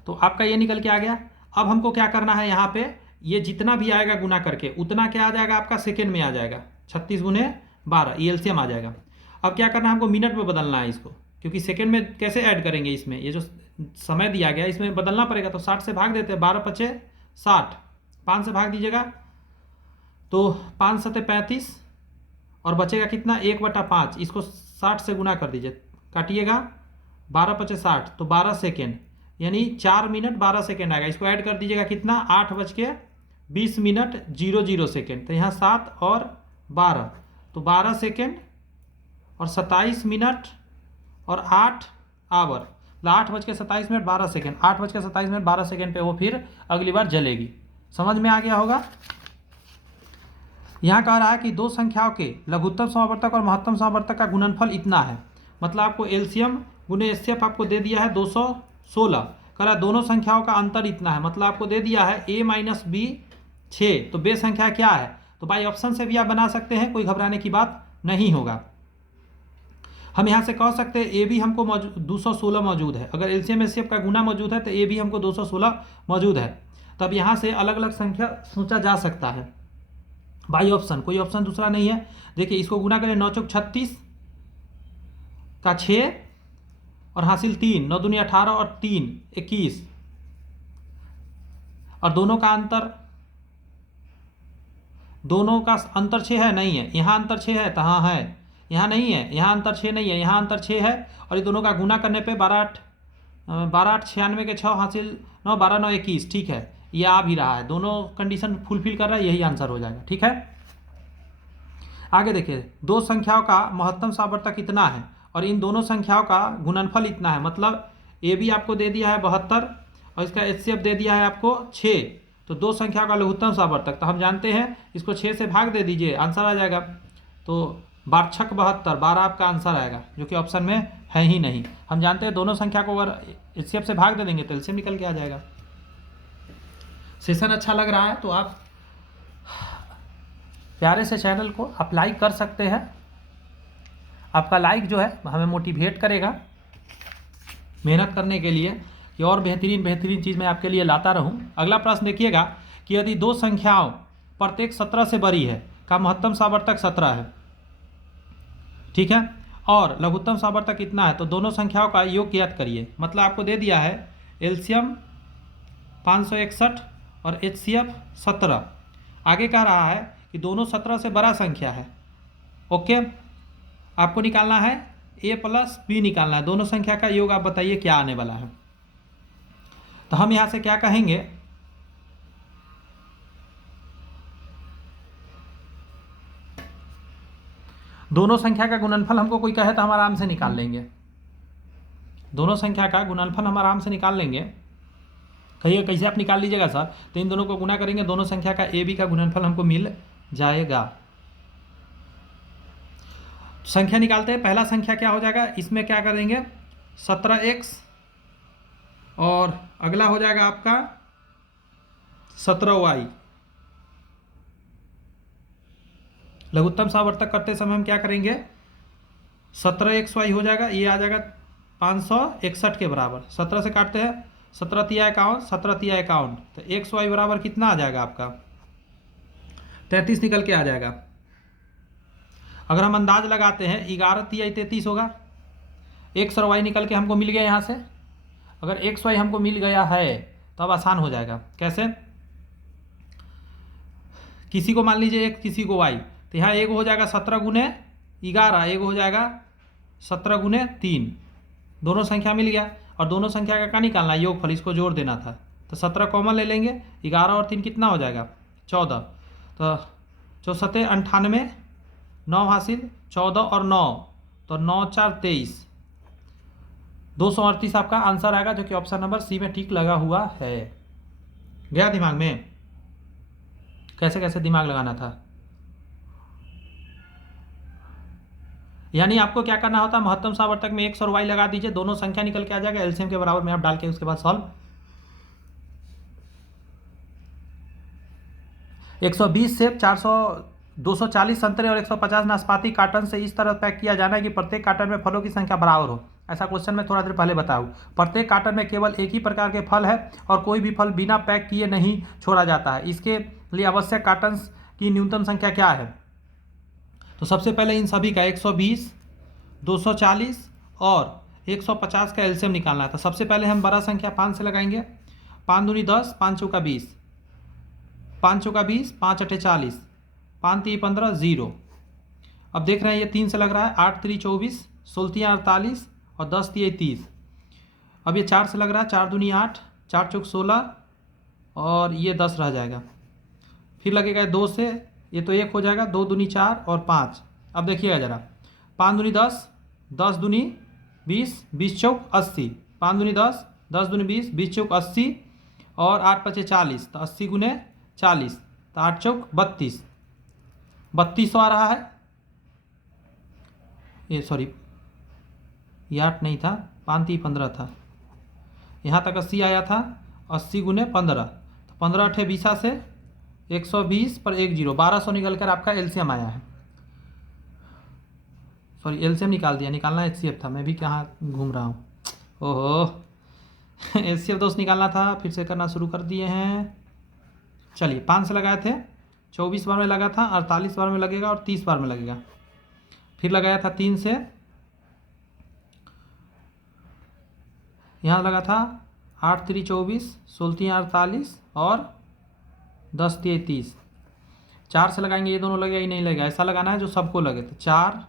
तो आपका ये निकल के आ गया। अब हमको क्या करना है, यहाँ पे ये जितना भी आएगा गुना करके उतना क्या आ जाएगा आपका सेकेंड में आ जाएगा, 36 गुने 12, ये एलसीएम आ जाएगा। अब क्या करना है, हमको मिनट में बदलना है इसको, क्योंकि सेकेंड में कैसे ऐड करेंगे, इसमें ये जो समय दिया गया इसमें बदलना पड़ेगा। तो 60 से भाग देते हैं, 12 पचे 60, 5 से भाग दीजिएगा तो 5 सते 35 और बचेगा कितना 1/5, इसको 60 से गुना कर दीजिए, काटिएगा 12 पचे 60 तो 12 सेकेंड, यानी 4 मिनट 12 सेकेंड आएगा। इसको ऐड कर दीजिएगा कितना 8:20 मिनट 00 सेकेंड, तो यहाँ 7 और 12 तो 12 सेकेंड और 27 मिनट और 8 hour, 8:27 minute 12 second, 8:27 minute 12 second पे वो फिर अगली बार जलेगी। समझ में आ गया होगा। यहाँ कह रहा है कि दो संख्याओं के लघुत्तम समावर्तक और महत्तम समावर्तक का गुणनफल इतना है, मतलब आपको एलसीएम गुने एचसीएफ आपको दे दिया है 216, कह रहा है दोनों संख्याओं का अंतर इतना है, मतलब आपको दे दिया है a माइनस बी 6, तो बे संख्या क्या है, तो बाई ऑप्शन से भी आप बना सकते हैं, कोई घबराने की बात नहीं होगा। हम यहाँ से कह सकते हैं ए भी हमको 216 मौजूद है, अगर एलसीएम एचसीएफ का गुना मौजूद है तो ए भी हमको 216 मौजूद है। तब यहाँ से अलग अलग संख्या सोचा जा सकता है बाई ऑप्शन, कोई ऑप्शन दूसरा नहीं है। देखिए इसको गुना करें 9 चौक 36 का 6 और हासिल 3, 9 दूनी 18 और 3 21, और दोनों का अंतर 6 है, नहीं है, यहाँ अंतर 6 है तो हाँ है, यहाँ नहीं है, यहाँ अंतर 6 नहीं है, यहाँ अंतर 6 है, और ये दोनों का गुना करने पे 12 8 96 के 6 हासिल 9, 12 9 21, ठीक है, ये आ भी रहा है, दोनों कंडीशन फुलफिल कर रहा है, यही आंसर हो जाएगा। ठीक है, आगे देखिए, दो संख्याओं का महत्तम सावर्तक इतना है और इन दोनों संख्याओं का गुणनफल इतना है, मतलब ए भी आपको दे दिया है 72 और इसका एचसीएफ दे दिया है आपको 6, तो दो संख्याओं का लघुत्तम सावर्तक, तो हम जानते हैं इसको 6 से भाग दे दीजिए, आंसर आ जाएगा। तो 12 72, 12 आपका आंसर आएगा, जो कि ऑप्शन में है ही नहीं। हम जानते हैं दोनों संख्या को अगर एचसीएफ से भाग दे देंगे तो एलसीएम निकल के आ जाएगा। सेशन अच्छा लग रहा है तो आप प्यारे से चैनल को आप लाइक कर सकते हैं, आपका लाइक जो है हमें मोटिवेट करेगा मेहनत करने के लिए कि और बेहतरीन चीज़ मैं आपके लिए लाता रहूं। अगला प्रश्न देखिएगा कि यदि दो संख्याओं प्रत्येक 17 से बड़ी है का महत्तम सावर्तक 17 है, ठीक है, और लघुत्तम सावर्तक कितना है, तो दोनों संख्याओं का योग ज्ञात करिए। मतलब आपको दे दिया है एलसीएम 561 और एचसीएफ 17, आगे कह रहा है कि दोनों 17 से बड़ा संख्या है। ओके, आपको निकालना है a प्लस बी निकालना है, दोनों संख्या का योग आप बताइए क्या आने वाला है। तो हम यहाँ से क्या कहेंगे, दोनों संख्या का गुणनफल हमको कोई कहे तो हम आराम से निकाल लेंगे, दोनों संख्या का गुणनफल हम आराम से निकाल लेंगे। कहिए कैसे आप निकाल लीजिएगा सर, तो इन दोनों को गुना करेंगे, दोनों संख्या का ए बी का गुणनफल हमको मिल जाएगा। संख्या निकालते हैं, पहला संख्या क्या हो जाएगा, इसमें क्या करेंगे 17x और अगला हो जाएगा आपका 17y। लघुत्तम सावर्तक करते समय हम क्या करेंगे 17xy हो जाएगा, ये आ जाएगा 561 के बराबर, 17 से काटते हैं 17 तिया 51, 17 तिया 51, तो xy बराबर कितना आ जाएगा आपका 33 निकल के आ जाएगा। अगर हम अंदाज लगाते हैं 11 तिया 33 होगा, x और y निकल के हमको मिल गया। यहाँ से अगर x y हमको मिल गया है तो अब आसान हो जाएगा। कैसे, किसी को मान लीजिए x किसी को y, तो यहाँ एक हो जाएगा 17 गुने 11, एक हो जाएगा 17 गुने 3, दोनों संख्या मिल गया, और दोनों संख्या का क्या निकालना है, योगफल, इसको जोड़ देना था। तो 17 कॉमन ले लेंगे, 11 और 3 कितना हो जाएगा, 14। तो 64 98, 9 हासिल, 14 और 9, तो 9 4 23, 238 आपका आंसर आएगा, जो कि ऑप्शन नंबर सी में ठीक लगा हुआ है। गया दिमाग में? कैसे कैसे दिमाग लगाना था। यानी आपको क्या करना होता है, महत्तम सावर्तक में x और y लगा दीजिए, दोनों संख्या निकल के आ जाएगा, एलसीएम के बराबर में आप डाल के उसके बाद सॉल्व। 120 सेब, 240 संतरे और 150 नाशपाती कार्टन से इस तरह पैक किया जाना है कि प्रत्येक कार्टन में फलों की संख्या बराबर हो। ऐसा क्वेश्चन में थोड़ा देर पहले बताऊँ। प्रत्येक कार्टन में केवल एक ही प्रकार के फल है और कोई भी फल बिना पैक किए नहीं छोड़ा जाता है। इसके लिए आवश्यक कार्टन की न्यूनतम संख्या क्या है? तो सबसे पहले इन सभी का 120, 240 और 150 का एलसीएम निकालना है। तो सबसे पहले हम बड़ा संख्या 5 से लगाएंगे। 5 दूनी 10, 5 चौका 20, 5 चौका 20, 5 अठे 40, 5 3 15, 0। अब देख रहे हैं ये 3 से लग रहा है, 8 3 24, 16 48 और 10 3 30। अब ये 4 से लग रहा है, 4 दूनी 8, 4 चौक 16 और ये 10 रह जाएगा। फिर लगेगा 2 से, ये तो 1 हो जाएगा, 2 दूनी 4 और 5। अब देखिएगा ज़रा, 5 दूनी 10, 10 दूनी 20, 20 चौक 80, 5 दूनी 10, 10 दूनी 20, 20 चौक 80 और 8 पचे 40, तो 80 गुने 40, तो 8 चौक 32, 3200 आ रहा है। ये सॉरी, ये 8 नहीं था, 5 3 15 था, यहाँ तक 80 आया था। 80 गुने 15, तो 15 अठे 20 से 120 पर 1 0, 1200 निकल कर आपका एलसीएम आया है। सॉरी, एलसीएम निकाल दिया, निकालना एचसीएफ था, मैं भी कहाँ घूम रहा हूँ। ओहो एचसीएफ दोस्त निकालना था, फिर से करना शुरू कर दिए हैं। चलिए, 5 से लगाए थे, 24 बार में लगा था, 48 बार में लगेगा और 30 बार में लगेगा। फिर लगाया था 3 से, यहाँ लगा था 8 3 24, 16 48 और 10 3 30। 4 से लगाएंगे, ये दोनों लगेगा ही नहीं लगेगा, ऐसा लगाना है जो सबको लगे। तो 4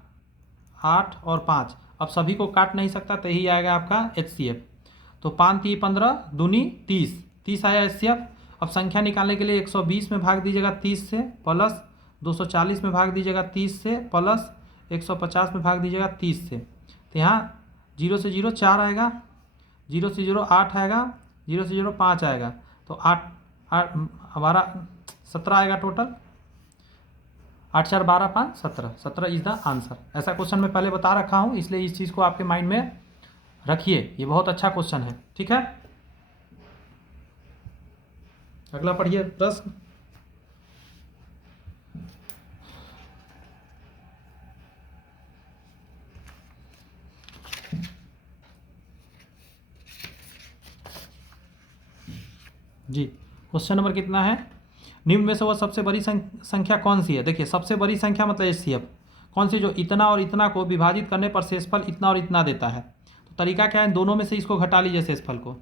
8 और 5, अब सभी को काट नहीं सकता, तो यही आएगा आपका एचसीएफ। तो 5 3 15 दूनी 30, 30 आया एचसीएफ। अब संख्या निकालने के लिए 120 में भाग दीजिएगा 30 से, प्लस 240 में भाग दीजिएगा 30 से, प्लस 150 में भाग दीजिएगा 30 से। तो यहाँ 0 से 0 4 आएगा, 0 से 0 8 आएगा, 0 से 0 5 आएगा, तो 8 8 हमारा 17 आएगा टोटल। 8 4 12 5 17, 17 is the answer. ऐसा क्वेश्चन मैं पहले बता रखा हूँ, इसलिए इस चीज़ को आपके माइंड में रखिए, ये बहुत अच्छा क्वेश्चन है। ठीक है, अगला पढ़िए प्रश्न। जी, क्वेश्चन नंबर कितना है? निम्न में से वह सबसे बड़ी संख्या कौन सी है? देखिए, सबसे बड़ी संख्या मतलब एचसीएफ कौन सी, जो इतना और इतना को विभाजित करने पर शेषफल इतना और इतना देता है। तो तरीका क्या है, दोनों में से इसको घटा लीजिए शेषफल को।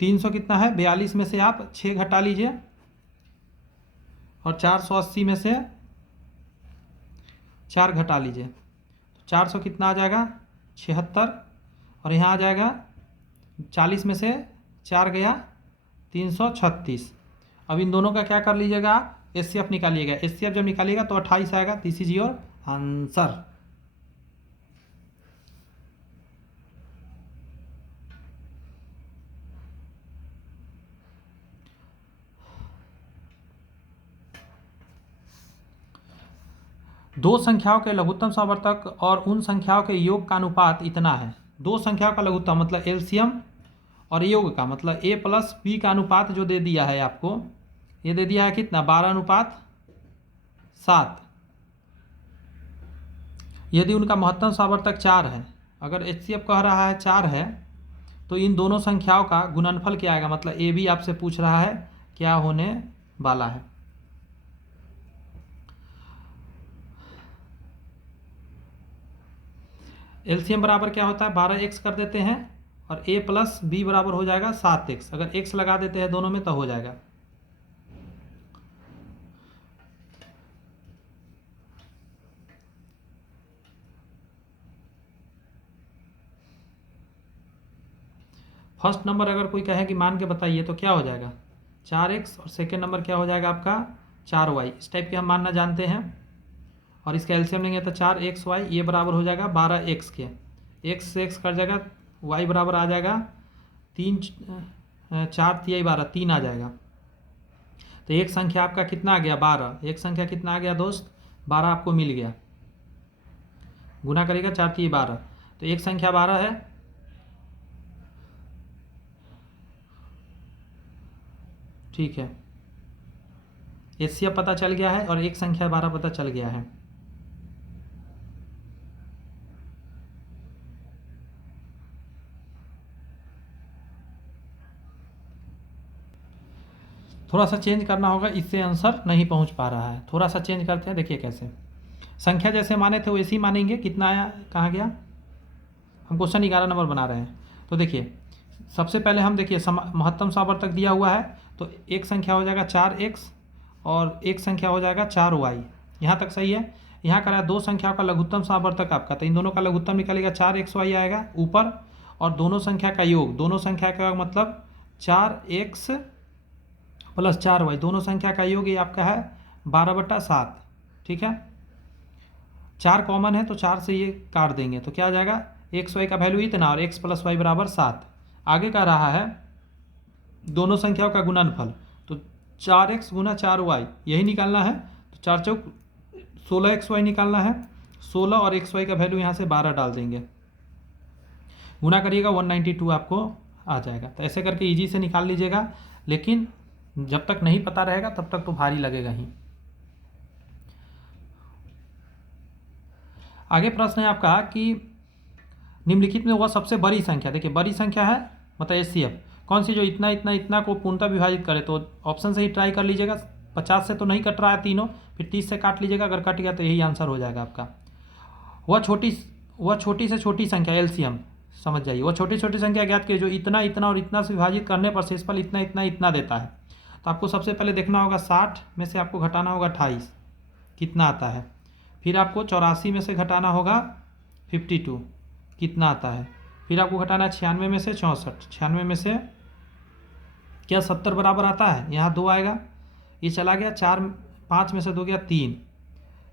300 कितना है, 42 में से आप 6 घटा लीजिए, और 480 में से 4 घटा लीजिए, तो 400 कितना आ जाएगा, 76, और यहाँ आ जाएगा 40 में से 4 गया 336। अब इन दोनों का क्या कर लीजिएगा, एचसीएफ निकालिएगा। एचसीएफ जब निकालिएगा तो 28 आएगा। This is your answer. दो संख्याओं के लघुत्तम सावर्तक और उन संख्याओं के योग का अनुपात इतना है। दो संख्याओं का लघुत्तम मतलब एलसीएम, और योग का मतलब a प्लस b का अनुपात जो दे दिया है आपको, ये दे दिया है कितना, 12:7। यदि उनका महत्तम सावर्तक 4 है, अगर एचसीएफ कह रहा है 4 है, तो इन दोनों संख्याओं का गुणनफल क्या आएगा, मतलब ए भी आपसे पूछ रहा है क्या होने वाला है। एलसीएम बराबर क्या होता है, 12x कर देते हैं, और a प्लस बी बराबर हो जाएगा 7x। अगर x लगा देते हैं दोनों में तो हो जाएगा। फर्स्ट नंबर अगर कोई कहे कि मान के बताइए तो क्या हो जाएगा 4x, और सेकेंड नंबर क्या हो जाएगा आपका 4y। इस टाइप के हम मानना जानते हैं। और इसका एलसीएम लेंगे तो 4xy ये बराबर हो जाएगा 12x के, x से x कट जाएगा, y बराबर आ जाएगा 3, 4 तिहाई 12, 3 आ जाएगा। तो एक संख्या आपका कितना आ गया 12, एक संख्या कितना आ गया दोस्त 12 आपको मिल गया। गुना करेगा 4 तिहाई 12, तो एक संख्या 12 है। ठीक है, एचसीएफ पता चल गया है और एक संख्या 12 पता चल गया है। थोड़ा सा चेंज करना होगा, इससे आंसर नहीं पहुंच पा रहा है। थोड़ा सा चेंज करते हैं, देखिए कैसे। संख्या जैसे माने थे वैसे ही मानेंगे। कितना आया, कहाँ गया, हम क्वेश्चन 11 नंबर बना रहे हैं। तो देखिए सबसे पहले हम देखिए महत्तम सावर्तक दिया हुआ है, तो एक संख्या हो जाएगा 4x और एक संख्या हो जाएगा 4y। यहाँ तक सही है। यहाँ करा दो संख्याओं का लघुत्तम सावर्तक आपका, तो इन दोनों का लघुत्तम निकलेगा 4xy आएगा ऊपर, और दोनों संख्या का योग, दोनों संख्या का योग मतलब 4x प्लस 4y, दोनों संख्या का योग ये आपका है 12/7। ठीक है, 4 कॉमन है तो 4 से ये काट देंगे तो क्या आ जाएगा xy का वैल्यू इतना और x प्लस वाई बराबर 7। आगे कह रहा है दोनों संख्याओं का गुणनफल, तो 4x गुना 4y यही निकालना है। तो 4 चौक 16xy निकालना है, 16 और xy का वैल्यू यहाँ से 12 डाल देंगे, गुना करिएगा 192 आपको आ जाएगा। तो ऐसे करके इजी से निकाल लीजिएगा, लेकिन जब तक नहीं पता रहेगा तब तक तो भारी लगेगा ही। आगे प्रश्न है आपका कि निम्नलिखित में वह सबसे बड़ी संख्या, देखिए बड़ी संख्या है मतलब एचसीएफ कौन सी जो इतना इतना इतना को पूर्णतः विभाजित करे, तो ऑप्शन से ही ट्राई कर लीजिएगा। 50 से तो नहीं कट रहा है तीनों, फिर 30 से काट लीजिएगा, अगर कट गया तो यही आंसर हो जाएगा आपका। वह छोटी से छोटी संख्या एलसीएम समझ जाइए, वह छोटी छोटी संख्या ज्ञात की जो इतना इतना और इतना से विभाजित करने पर शेषफल इतना इतना इतना देता है। तो आपको सबसे पहले देखना होगा 60 में से आपको घटाना होगा 28, कितना आता है। फिर आपको 84 में से घटाना होगा 52, कितना आता है। फिर आपको घटाना है 96 में से 64, 96 में से क्या 70 बराबर आता है, यहाँ 2 आएगा, ये चला गया 4, 5 में से 2 गया 3,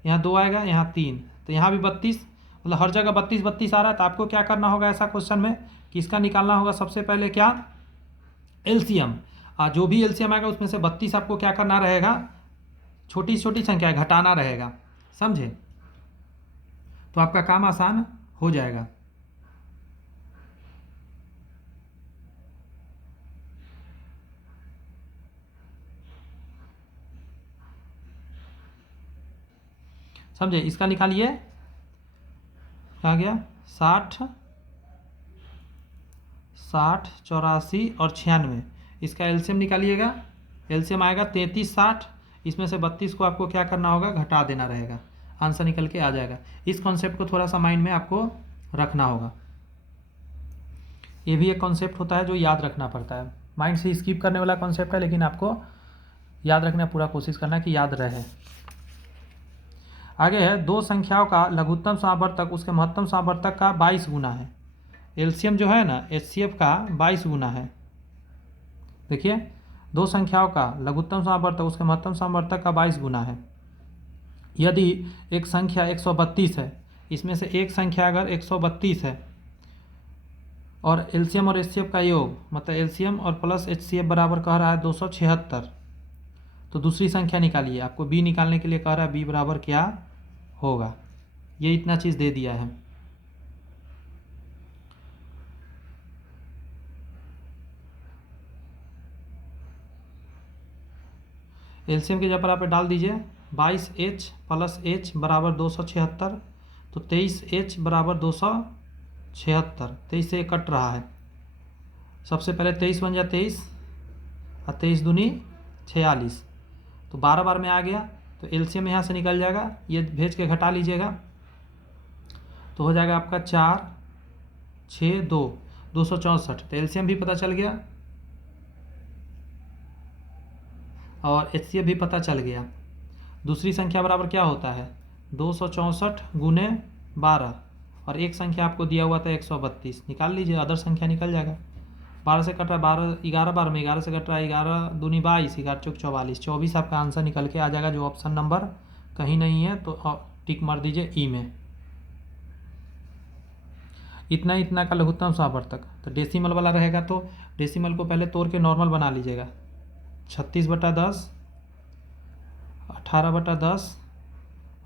यहाँ 2 आएगा, यहाँ 3, तो यहाँ भी 32, मतलब हर जगह 32 32 आ रहा है। तो आपको क्या करना होगा ऐसा क्वेश्चन में कि इसका निकालना होगा सबसे पहले क्या एलसीएम, जो भी एलसीएम आएगा उसमें से 32 आपको क्या करना रहेगा, छोटी छोटी संख्या घटाना रहेगा, समझे। तो आपका काम आसान हो जाएगा। समझे, इसका निकालिए, क्या गया 60, 84 और 96, इसका एलसीएम निकालिएगा। एलसीएम आएगा 33 60, इसमें से 32 को आपको क्या करना होगा घटा देना रहेगा, आंसर निकल के आ जाएगा। इस कॉन्सेप्ट को थोड़ा सा माइंड में आपको रखना होगा। ये भी एक कॉन्सेप्ट होता है जो याद रखना पड़ता है, माइंड से स्किप करने वाला कॉन्सेप्ट है, लेकिन आपको याद रखने पूरा कोशिश करना कि याद रहे। आगे है दो संख्याओं का लघुत्तम सावर्तक उसके महत्तम सावर्तक का 22 गुना है। एलसीएम जो है ना एचसीएफ का 22 गुना है। देखिए दो संख्याओं का लघुत्तम सावर्तक उसके महत्तम सावर्तक का 22 गुना है। यदि एक संख्या 132 है, इसमें से एक संख्या अगर 132 है और एलसीएम और एचसीएफ का योग मतलब एलसीएम और प्लस एचसीएफ बराबर कह रहा है 276, तो दूसरी संख्या निकालिए। आपको बी निकालने के लिए कह रहा है बी बराबर क्या होगा, ये इतना चीज़ दे दिया है। एलसीएम की जगह पर आप डाल दीजिए 22h प्लस h बराबर 276, तो 23h बराबर 276, 23 से कट रहा है। सबसे पहले 23 बन जाए 23 और 23 दूनी 46, तो 12 बार में आ गया, तो एलसीएम यहाँ से निकल जाएगा, ये भेज के घटा लीजिएगा तो हो जाएगा आपका 4 6 2 264। तो एलसीएम भी पता चल गया और एचसीएफ भी पता चल गया। दूसरी संख्या बराबर क्या होता है 264 गुने 12, और एक संख्या आपको दिया हुआ था 132, निकाल लीजिए, अदर संख्या निकल जाएगा। 12 से कट रहा है 12, 11 12 में 11 से कट रहा है 11 दूनी 22, 11 चौक 44, 24 आपका आंसर निकल के आ जाएगा। जो ऑप्शन नंबर कहीं नहीं है तो टिक मार दीजिए ई में। इतना इतना का लघुत्तम समावर्तक, तो डेसिमल वाला रहेगा तो डेसिमल को पहले तोड़ के नॉर्मल बना लीजिएगा। 36/10, 18/10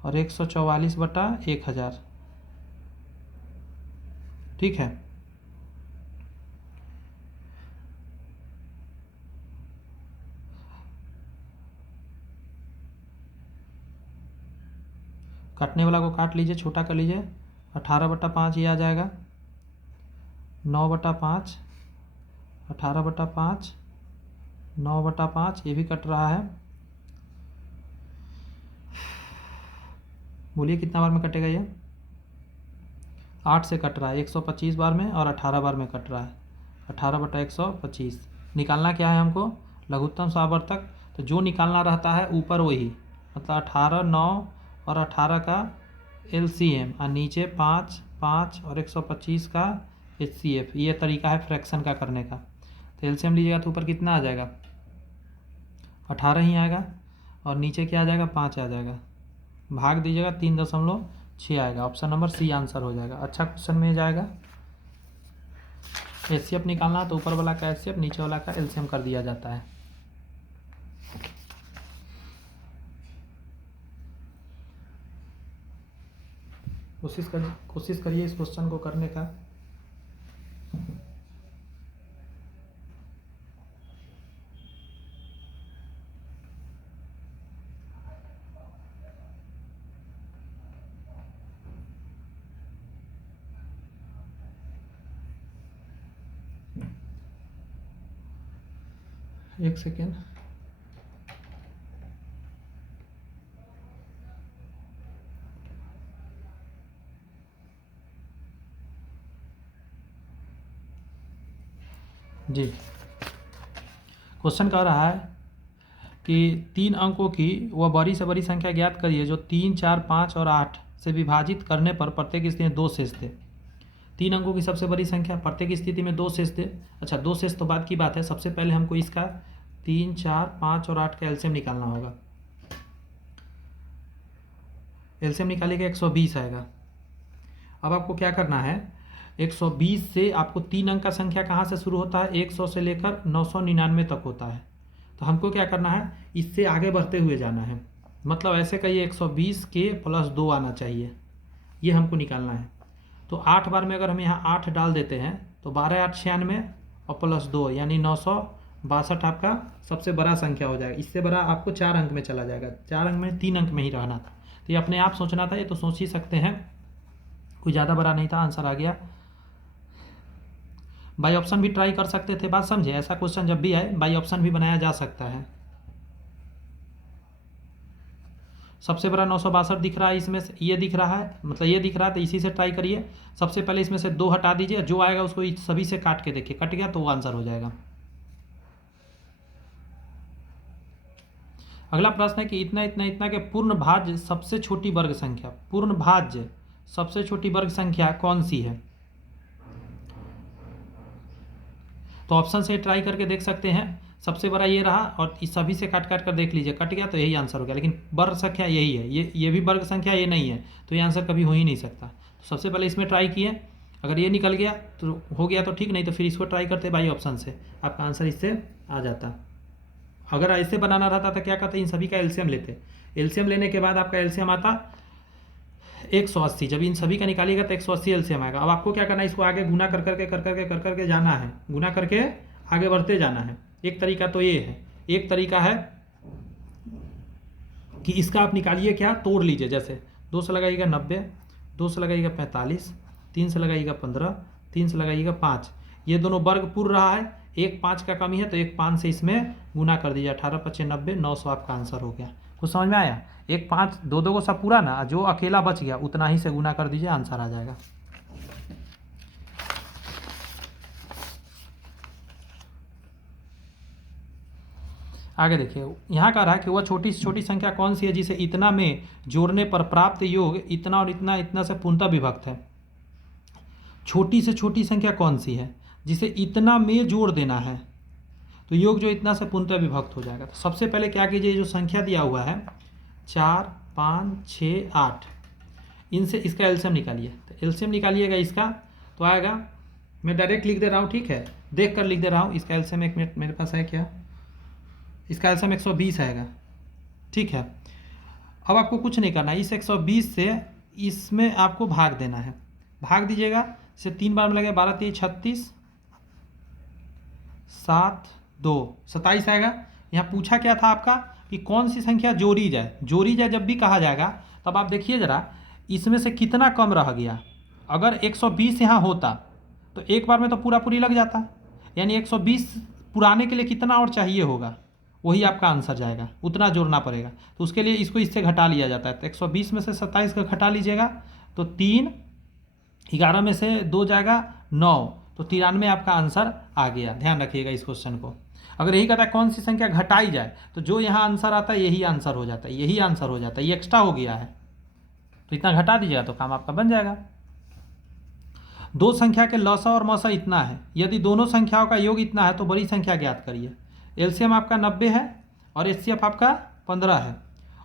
और 144/1000, ठीक है। काटने वाला को काट लीजिए, छोटा कर लीजिए। 18/5 ये आ जाएगा, 9/5, 18/5, 9/5 ये भी कट रहा है। बोलिए कितना बार में कटेगा ये? 8 से कट रहा है, 125 बार में और 18 बार में कट रहा है। 18/125 निकालना क्या है हमको? लघुत्तम समावर्तक। तो जो निकालना रहता है ऊपर वही, मतलब 18, 9 और 18 का LCM और नीचे 5, 5 और 125 का HCF। ये तरीका है फ्रैक्शन का करने का। तो LCM लीजिएगा तो ऊपर कितना आ जाएगा? 18 ही आएगा और नीचे क्या आ जाएगा? 5 आ जाएगा। भाग दीजिएगा 3.6 आएगा। ऑप्शन नंबर सी आंसर हो जाएगा। अच्छा क्वेश्चन में जाएगा। HCF निकालना तो ऊपर वाला का HCF, नीचे वाला का LCM कर दिया जाता है। कोशिश करिए इस क्वेश्चन को करने का। एक सेकेंड। जी, क्वेश्चन कह रहा है कि 3 अंकों की वह बड़ी से बड़ी संख्या ज्ञात करिए जो 3, 4, 5 और 8 से विभाजित करने पर प्रत्येक स्थिति में 2 शेष थे। 3 अंकों की सबसे बड़ी संख्या, प्रत्येक स्थिति में 2 शेष थे। अच्छा 2 शेष तो बाद की बात है, सबसे पहले हमको इसका 3, 4, 5 और 8 का एलसीएम निकालना होगा। एलसीएम निकालेगा 120 आएगा। अब आपको क्या करना है, 120 से आपको 3 अंक का संख्या कहाँ से शुरू होता है? 100 से लेकर 999 तक होता है। तो हमको क्या करना है, इससे आगे बढ़ते हुए जाना है। मतलब ऐसे कहिए 120 के प्लस 2 आना चाहिए, ये हमको निकालना है। तो 8 बार में अगर हम यहाँ 8 डाल देते हैं तो 12 8 96 और प्लस 2 यानी 962 आपका सबसे बड़ा संख्या हो जाएगा। इससे बड़ा आपको 4 अंक में चला जाएगा। 4 अंक में 3 अंक में ही रहना था, तो ये अपने आप सोचना था। ये तो सोच ही सकते हैं, कोई ज़्यादा बड़ा नहीं था, आंसर आ गया। बाई ऑप्शन भी ट्राई कर सकते थे, बात समझे। ऐसा क्वेश्चन जब भी आए बाई ऑप्शन भी बनाया जा सकता है। सबसे बड़ा 962 दिख रहा है, इसमें से ये दिख रहा है, मतलब ये दिख रहा है, तो इसी से ट्राई करिए। सबसे पहले इसमें से 2 हटा दीजिए, जो आएगा उसको सभी से काट के देखिए, कट गया तो वो आंसर हो जाएगा। अगला प्रश्न है कि इतना इतना इतना के पूर्ण भाज्य सबसे छोटी वर्ग संख्या, पूर्ण भाज्य सबसे छोटी वर्ग संख्या कौन सी है? तो ऑप्शन से ट्राई करके देख सकते हैं। सबसे बड़ा ये रहा और इस सभी से काट काट कर देख लीजिए, कट गया तो यही आंसर हो गया। लेकिन वर्ग संख्या यही है, ये भी वर्ग संख्या ये नहीं है, तो ये आंसर कभी हो ही नहीं सकता। तो सबसे पहले इसमें ट्राई किए, अगर ये निकल गया तो हो गया तो ठीक, नहीं तो फिर इसको ट्राई करते बाई ऑप्शन से, आपका आंसर इससे आ जाता। अगर ऐसे बनाना रहता तो क्या करते, इन सभी का एलसीएम लेते। एलसीएम लेने के बाद आपका एलसीएम आता 180। जब इन सभी का निकालिएगा तो 180 एलसीएम आएगा। अब आपको क्या करना है, इसको आगे गुना कर करके जाना है, गुना करके आगे बढ़ते जाना है। एक तरीका तो ये है, एक तरीका है कि इसका आप निकालिए, क्या तोड़ लीजिए। जैसे 2 से लगाइएगा 90, 2 से लगाइएगा 45, 3 से लगाइएगा 15, 3 से लगाइएगा 5। ये दोनों वर्ग पूर्ण रहा है, एक 5 का कमी है तो एक 5 से इसमें गुना कर दीजिए। 18 5 90, 900 आपका आंसर हो गया। कुछ समझ में आया? एक 5 दो को सब पूरा ना, जो अकेला बच गया उतना ही से गुना कर दीजिए, आंसर आ जाएगा। आगे देखिए, यहाँ कह रहा है कि वह छोटी से छोटी संख्या कौन सी है जिसे इतना में जोड़ने पर प्राप्त योग इतना और इतना इतना से पूर्णतः विभक्त है। छोटी से छोटी संख्या कौन सी है? जिसे इतना में जोड़ देना है, तो योग जो इतना से पूर्णतः विभक्त हो जाएगा। तो सबसे पहले क्या कीजिए, जो संख्या दिया हुआ है 4, 5, 6, 8, इनसे इसका एलसीएम निकालिए। तो एलसीएम निकालिएगा इसका, तो आएगा, मैं डायरेक्ट लिख दे रहा हूँ, ठीक है, देख कर लिख दे रहा हूँ। इसका एलसीएम, एक मिनट मेरे पास है क्या, इसका एलसीएम 120 आएगा, ठीक है। अब आपको कुछ नहीं करना है, इस 120 से इसमें आपको भाग देना है, भाग दीजिएगा। इसे 3 बार में लगेगा, 12 3 36, 7 2 27 आएगा। यहाँ पूछा क्या था आपका कि कौन सी संख्या जोड़ी जाए। जोड़ी जाए जब भी कहा जाएगा, तब आप देखिए ज़रा इसमें से कितना कम रह गया। अगर 120 यहाँ होता तो एक बार में तो पूरा पूरी लग जाता, यानी 120 पुराने के लिए कितना और चाहिए होगा, वही आपका आंसर जाएगा, उतना जोड़ना पड़ेगा। तो उसके लिए इसको इससे घटा लिया जाता है। तो 120 में से 27 का घटा लीजिएगा, तो 3, 11 में से 2 जाएगा 9, तो 93 आपका आंसर आ गया। ध्यान रखिएगा इस क्वेश्चन को। अगर यही कहता है कौन सी संख्या घटाई जाए, तो जो यहाँ आंसर आता है यही आंसर हो जाता है, यही आंसर हो जाता है, ये एक्स्ट्रा हो गया है, तो इतना घटा दीजिएगा तो काम आपका बन जाएगा। दो संख्या के लसा और मसा इतना है, यदि दोनों संख्याओं का योग इतना है तो बड़ी संख्या ज्ञात करिए। एलसीएम आपका 90 है और एचसीएफ आपका 15 है,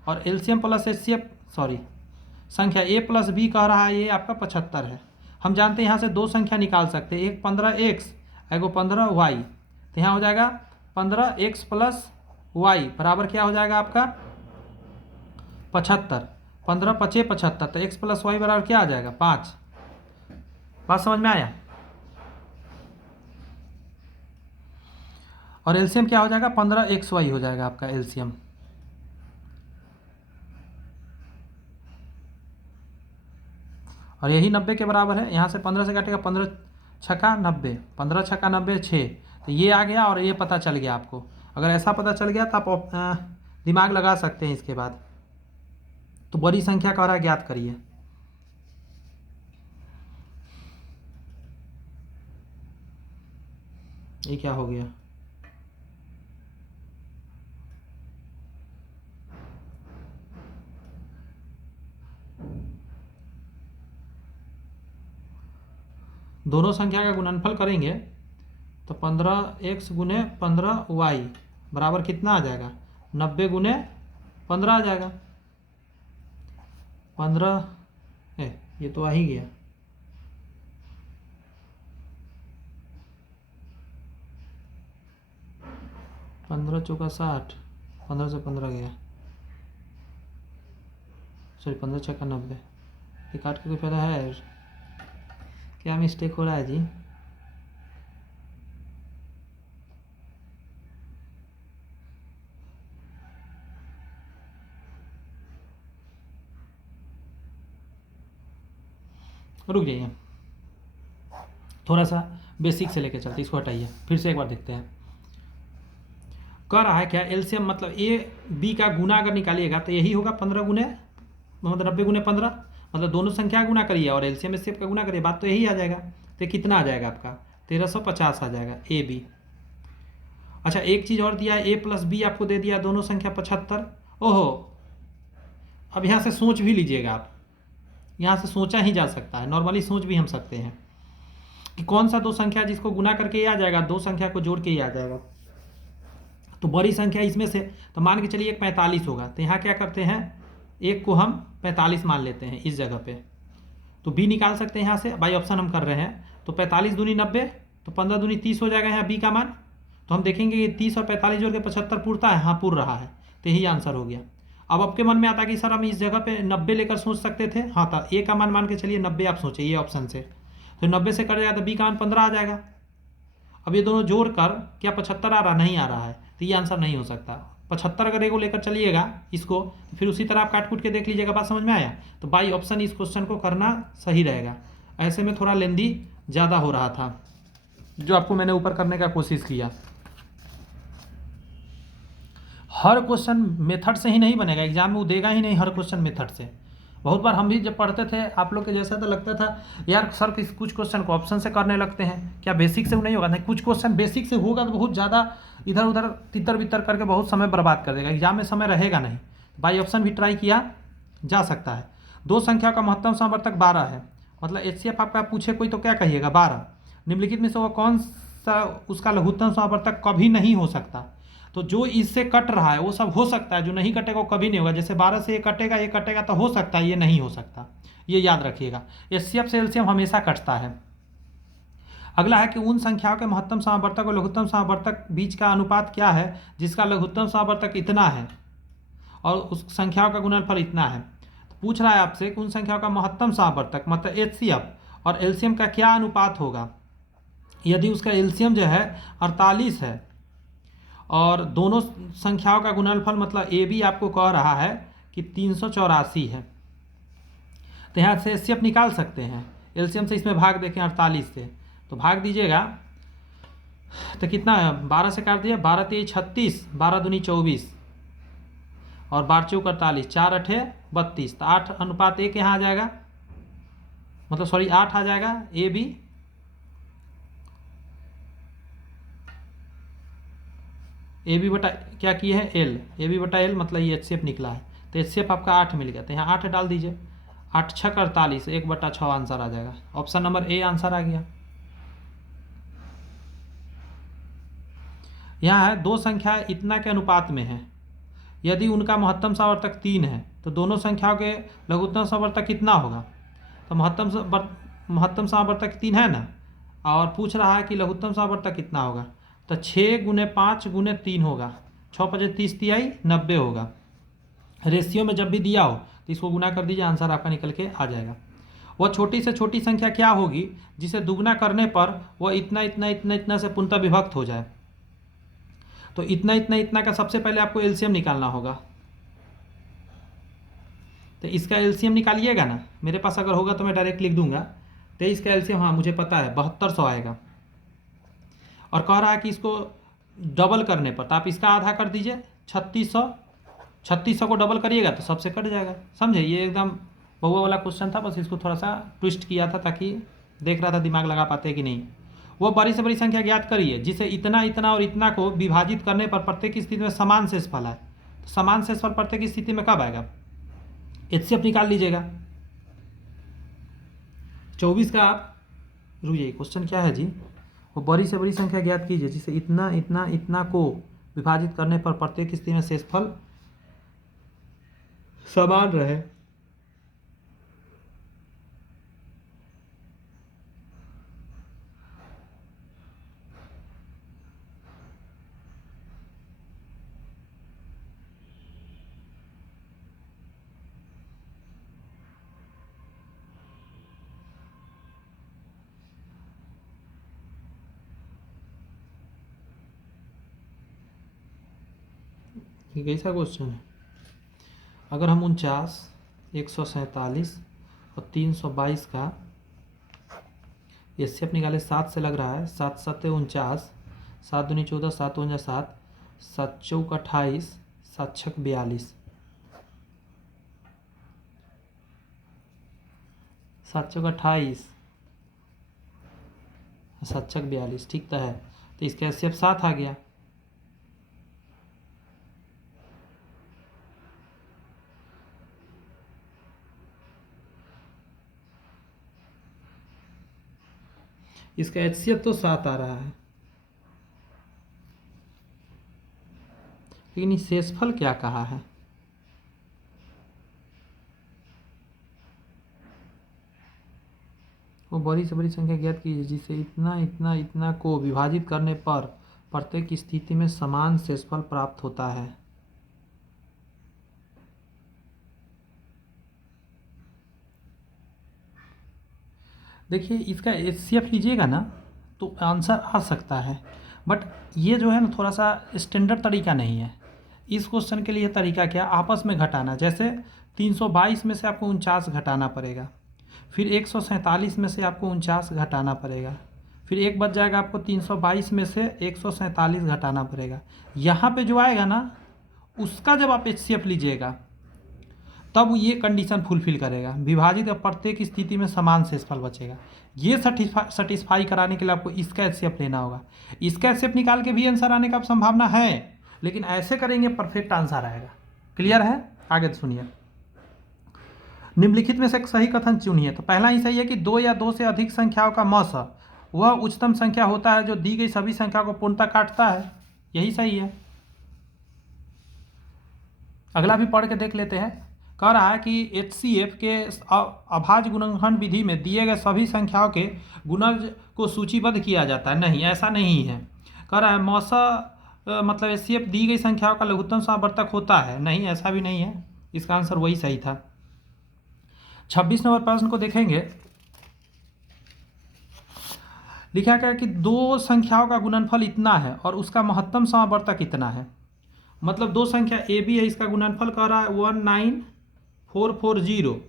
और एलसीएम प्लस एचसीएफ संख्या a प्लस b कह रहा है, ये आपका 75 है। हम जानते हैं यहाँ से दो संख्या निकाल सकते हैं, एक 15x, एगो 15y। तो यहाँ हो जाएगा 15x प्लस y बराबर क्या हो जाएगा आपका 75। 15 5 75, तो x प्लस वाई बराबर क्या आ जाएगा 5। बात समझ में आया। और एलसीएम क्या हो जाएगा 15xy हो जाएगा आपका एलसीएम। और यही 90 के बराबर है। यहाँ से 15 से काटेगा 15 छक्का 90, 15 छक्का 90 6, तो ये आ गया और ये पता चल गया आपको। अगर ऐसा पता चल गया तो आप दिमाग लगा सकते हैं इसके बाद। तो बड़ी संख्या कह रहा है ज्ञात करिए। ये क्या हो गया, दोनों संख्या का गुणनफल करेंगे तो 15x गुने 15y बराबर कितना आ जाएगा 90 गुने 15 आ जाएगा। 15 ये तो आ ही गया। पंद्रह चौका 60, 15 से 15 गया, सॉरी 15 छक्का 90। ये काट के कोई फायदा है, क्या मिस्टेक हो रहा है जी। रुक जाइए, थोड़ा सा बेसिक से लेके चलते, इसको हटाइए, फिर से एक बार देखते हैं। कह रहा है क्या एलसीएम मतलब ए बी का गुना अगर निकालिएगा तो यही होगा 15 गुने मतलब 90 गुने 15, मतलब दोनों संख्या गुना करिए और एलसीएम एचसीएफ का गुना करिए, बात तो यही आ जाएगा। तो कितना आ जाएगा आपका 1350 आ जाएगा ए बी। अच्छा एक चीज़ और दिया है, ए प्लस बी आपको दे दिया दोनों संख्या 75। ओहो, अब यहाँ से सोच भी लीजिएगा आप, यहाँ से सोचा ही जा सकता है, नॉर्मली सोच भी हम सकते हैं कि कौन सा दो संख्या जिसको गुना करके ये आ जाएगा, दो संख्या को जोड़ के ही आ जाएगा। तो बड़ी संख्या इसमें से, तो मान के चलिए 45 होगा, तो यहाँ क्या करते हैं, एक को हम 45 मान लेते हैं इस जगह पे। तो बी निकाल सकते हैं यहाँ से, बाई ऑप्शन हम कर रहे हैं। तो 45 दूनी 90, तो 15 दूनी 30 हो जाएगा यहाँ बी का मान। तो हम देखेंगे कि 30 और 45 जोड़ के 75 पूरता है, हाँ पूर रहा है, तो यही आंसर हो गया। अब आपके मन में आता कि सर हम इस जगह पे 90 लेकर सोच सकते थे, हाँ था ए का मान के चलिए 90 आप सोचिए ये ऑप्शन से, तो 90 से कट जाएगा तो बी का मान 15 आ जाएगा। अब ये दोनों जोड़ कर क्या 75 आ रहा, नहीं आ रहा है, तो ये आंसर नहीं हो सकता। 75 अगर एगो लेकर चलिएगा इसको, तो फिर उसी तरह आप काट कूट के देख लीजिएगा। बात समझ में आया। तो बाई ऑप्शन इस क्वेश्चन को करना सही रहेगा। ऐसे में थोड़ा लेंदी ज़्यादा हो रहा था, जो आपको मैंने ऊपर करने का कोशिश किया। हर क्वेश्चन मेथड से ही नहीं बनेगा, एग्जाम में वो देगा ही नहीं हर क्वेश्चन मेथड से। बहुत बार हम भी जब पढ़ते थे आप लोग के जैसा, तो लगता था यार सर कुछ क्वेश्चन को ऑप्शन से करने लगते हैं, क्या बेसिक से वो नहीं होगा। नहीं, कुछ क्वेश्चन बेसिक से होगा तो बहुत ज़्यादा इधर उधर तितर बितर करके बहुत समय बर्बाद कर देगा, एग्जाम में समय रहेगा नहीं। बाई ऑप्शन भी ट्राई किया जा सकता है। दो संख्या का महत्तम समवर्तक 12 है, मतलब एचसीएफ आपका पूछे कोई तो क्या कहिएगा 12। निम्नलिखित में से वो कौन सा उसका लघुत्तम समावर्तक कभी नहीं हो सकता। तो जो इससे कट रहा है वो सब हो सकता है, जो नहीं कटेगा वो कभी नहीं होगा। जैसे 12 से ये कटेगा तो हो सकता है, ये नहीं हो सकता, ये याद रखिएगा। एचसीएफ से एलसीएम हमेशा कटता है। अगला है कि उन संख्याओं के महत्तम समावर्तक और लघुत्तम समावर्तक बीच का अनुपात क्या है जिसका लघुत्तम समावर्तक इतना है और उस संख्याओं का गुणनफल इतना है। तो पूछ रहा है आपसे कि उन संख्याओं का महत्तम समावर्तक मतलब एचसीएफ और एलसीएम का क्या अनुपात होगा। यदि उसका एलसीएम जो है 48 है और दोनों संख्याओं का गुणनफल मतलब ए बी आपको कह रहा है कि 384 है, तो यहाँ से एचसीएफ निकाल सकते हैं। एलसीएम से इसमें भाग देखें 48 से, तो भाग दीजिएगा तो कितना है, 12 से काट दिया, 12 3 36, 12 दूनी 24 और 12 चौक 48, 4 8 32, तो 8:1 यहाँ आ जाएगा, मतलब सॉरी 8 आ जाएगा। ए बी बटा क्या किए हैं एल, ए बी बटा एल मतलब ये एचसीएफ निकला है। तो एचसीएफ आपका 8 मिल गया, तो यहाँ 8 डाल दीजिए, 8 6 48, 1/6 आंसर आ जाएगा। ऑप्शन नंबर ए आंसर आ गया। यहाँ है दो संख्या इतना के अनुपात में है, यदि उनका महत्तम समावर्तक 3 है तो दोनों संख्याओं के लघुत्तम समावर्तक कितना होगा। तो महत्तम समावर्तक 3 है ना, और पूछ रहा है कि लघुत्तम समावर्तक कितना होगा। तो 6 × 5 × 3 होगा, 6 5 30 तिहाई 90 होगा। रेशियो में जब भी दिया हो तो इसको गुना कर दीजिए, आंसर आपका निकल के आ जाएगा। वह छोटी से छोटी संख्या क्या होगी जिसे दुगना करने पर वह इतना इतना इतना इतना से पूर्णतः विभक्त हो जाए। तो इतना इतना इतना का सबसे पहले आपको एलसीएम निकालना होगा। तो इसका एलसीएम निकालिएगा ना, मेरे पास अगर होगा तो मैं डायरेक्ट लिख दूंगा। 23 का एलसीएम हाँ मुझे पता है 7200 आएगा, और कह रहा है कि इसको डबल करने पर तो आप इसका आधा कर दीजिए 3600, 3600 को डबल करिएगा तो सबसे कट जाएगा। समझे, ये एकदम बहुआ वाला क्वेश्चन था, बस इसको थोड़ा सा ट्विस्ट किया था ताकि देख रहा था दिमाग लगा पाते कि नहीं। वो बड़ी से बड़ी संख्या ज्ञात करिए जिसे इतना इतना और इतना को विभाजित करने पर प्रत्येक स्थिति में समान शेषफल है। तो समान शेषफल प्रत्येक स्थिति में कब आएगा, एचसीएफ निकाल लीजिएगा। 24 का आप रुकिए, क्वेश्चन क्या है जी, वो बड़ी से बड़ी संख्या ज्ञात कीजिए जिसे इतना इतना इतना को विभाजित करने पर प्रत्येक स्थिति में शेषफल समान रहे। ये कैसा क्वेश्चन है, अगर हम 49, 147 और 322 का एचसीएफ निकाले 7 से लग रहा है, 7 7 49, 7 दूनी 14, 7 दूनी 7, 7 चौक 28, 7 छक 42, 7 चौक 28, 7 छक 42, ठीक तो है। तो इसका एचसीएफ 7 आ गया। इसका एचसीएफ तो 7 आ रहा है, लेकिन इस शेषफल क्या कहा है। वो बड़ी से बड़ी संख्या ज्ञात कीजिए जिसे इतना इतना इतना को विभाजित करने पर प्रत्येक स्थिति में समान शेषफल प्राप्त होता है। देखिए इसका एचसीएफ लीजिएगा ना तो आंसर आ सकता है, बट ये जो है ना थोड़ा सा स्टैंडर्ड तरीका नहीं है। इस क्वेश्चन के लिए तरीका क्या, आपस में घटाना। जैसे 322 में से आपको 49 घटाना पड़ेगा, फिर 147 में से आपको 49 घटाना पड़ेगा, फिर एक बच जाएगा आपको 322 में से 147 घटाना पड़ेगा। यहाँ पे जो आएगा ना उसका जब आप एचसीएफ लीजिएगा तब ये कंडीशन फुलफिल करेगा, विभाजित और प्रत्येक स्थिति में समान शेषफल बचेगा। ये सेटिस्फाई कराने के लिए आपको इसका एचसीएफ लेना होगा। इसका एचसीएफ निकाल के भी आंसर आने का संभावना है, लेकिन ऐसे करेंगे परफेक्ट आंसर आएगा। क्लियर है, आगे सुनिए। निम्नलिखित में से एक सही कथन चुनिए। तो पहला ही सही है कि 2 या 2 से अधिक संख्याओं का मौसा वह उच्चतम संख्या होता है जो दी गई सभी संख्या को पूर्णतः काटता है। यही सही है। अगला भी पढ़ के देख लेते हैं। कह रहा है कि HCF के अभाज्य गुणनखंड विधि में दिए गए सभी संख्याओं के गुणज को सूचीबद्ध किया जाता है। नहीं, ऐसा नहीं है। कह रहा है मतलब HCF दी गई संख्याओं का लघुत्तम समावर्तक होता है। नहीं, ऐसा भी नहीं है। इसका आंसर वही सही था। 26 नंबर प्रश्न को देखेंगे। लिखा गया कि दो संख्याओं का गुणनफल इतना है और उसका महत्तम समावर्तक इतना है। मतलब दो संख्या ए बी है, इसका गुणनफल कह रहा है 19440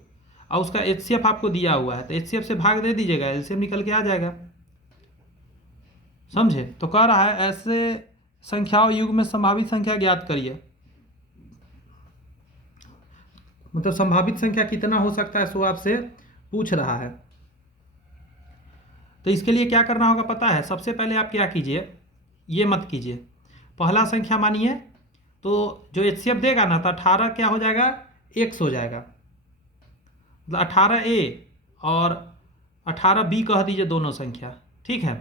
और उसका HCF आपको दिया हुआ है, तो HCF से भाग दे दीजिएगा, एलसीएम निकल के आ जाएगा। समझे? तो कह रहा है ऐसे संख्याओं युग में संभावित संख्या ज्ञात करिए। मतलब संभावित संख्या कितना हो सकता है सो आपसे पूछ रहा है। तो इसके लिए क्या करना होगा पता है? सबसे पहले आप क्या कीजिए, ये मत कीजिए। पहला संख्या मानिए तो जो HCF देगा ना, तो 18 क्या हो जाएगा, x हो जाएगा। मतलब 18A और 18B कह दीजिए दोनों संख्या, ठीक है।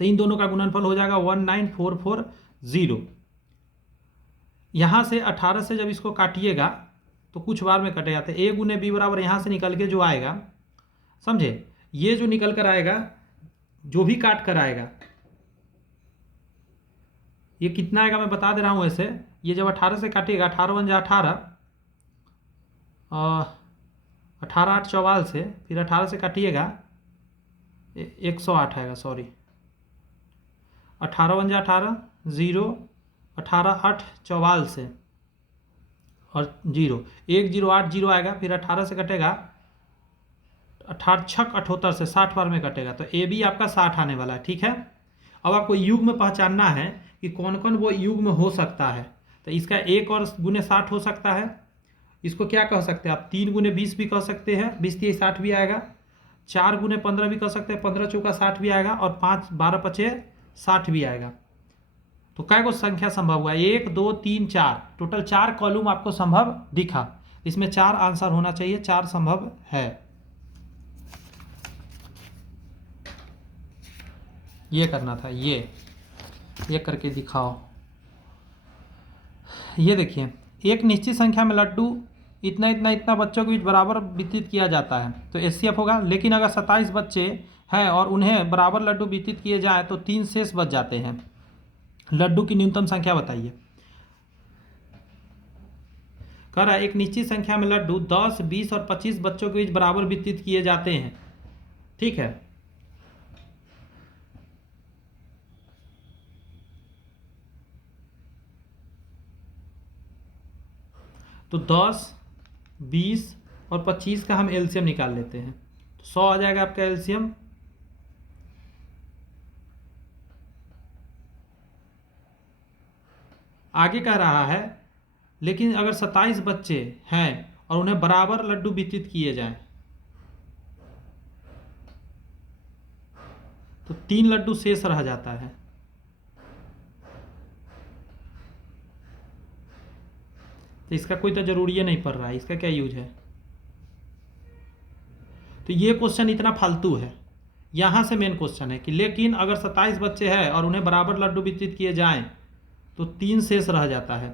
तो इन दोनों का गुणनफल हो जाएगा 19440। यहाँ से 18 से जब इसको काटिएगा तो कुछ बार में कटे जाते हैं। A गुने B बराबर यहाँ से निकल के जो आएगा, समझे, ये जो निकल कर आएगा, जो भी काट कर आएगा, ये कितना आएगा मैं बता दे रहा हूँ। ऐसे ये जब 18 से काटिएगा, 18 × 18, 18 8 44 से, फिर 18 से काटिएगा 108 आएगा, सॉरी, 18 × 18 0, 18 8 44 से और 0 1080 आएगा। फिर 18 से कटेगा 18 6 78 से 60 बार में कटेगा, तो ए बी आपका 60 आने वाला है, ठीक है। अब आपको युग में पहचानना है कि कौन कौन वो युग में हो सकता है। तो इसका 1 और गुने 60 हो सकता है। इसको क्या कह सकते हैं आप, 3 गुने 20 भी कह सकते हैं, 20 3 60 भी आएगा। 4 गुने 15 भी कह सकते हैं, 15 चौका 60 भी आएगा। और 5 12 5 60 भी आएगा। तो कै को संख्या संभव हुआ, 1 2 3 4, टोटल 4 कॉलम आपको संभव दिखा। इसमें 4 आंसर होना चाहिए, 4 संभव है। ये करना था, ये करके दिखाओ। ये देखिए, एक निश्चित संख्या में लड्डू इतना इतना इतना बच्चों के बीच बराबर वितरित किया जाता है, तो HCF होगा। लेकिन अगर 27 बच्चे हैं और उन्हें बराबर लड्डू वितरित किए जाए तो 3 शेष बच जाते हैं। लड्डू की न्यूनतम संख्या बताइए। कह रहा है एक निश्चित संख्या में लड्डू 10 20 और 25 बच्चों के बीच बराबर वितरित किए जाते हैं, ठीक है। तो 10 20 और 25 का हम एलसीएम निकाल लेते हैं, तो 100 आ जाएगा आपका एलसीएम। आगे कह रहा है लेकिन अगर 27 बच्चे हैं और उन्हें बराबर लड्डू वितरित किए जाएं तो 3 लड्डू शेष रह जाता है। तो इसका कोई तो जरूरी नहीं पड़ रहा है, इसका क्या यूज है। तो ये क्वेश्चन इतना फालतू है। यहाँ से मेन क्वेश्चन है कि लेकिन अगर 27 बच्चे हैं और उन्हें बराबर लड्डू वितरित किए जाएं तो 3 शेष रह जाता है।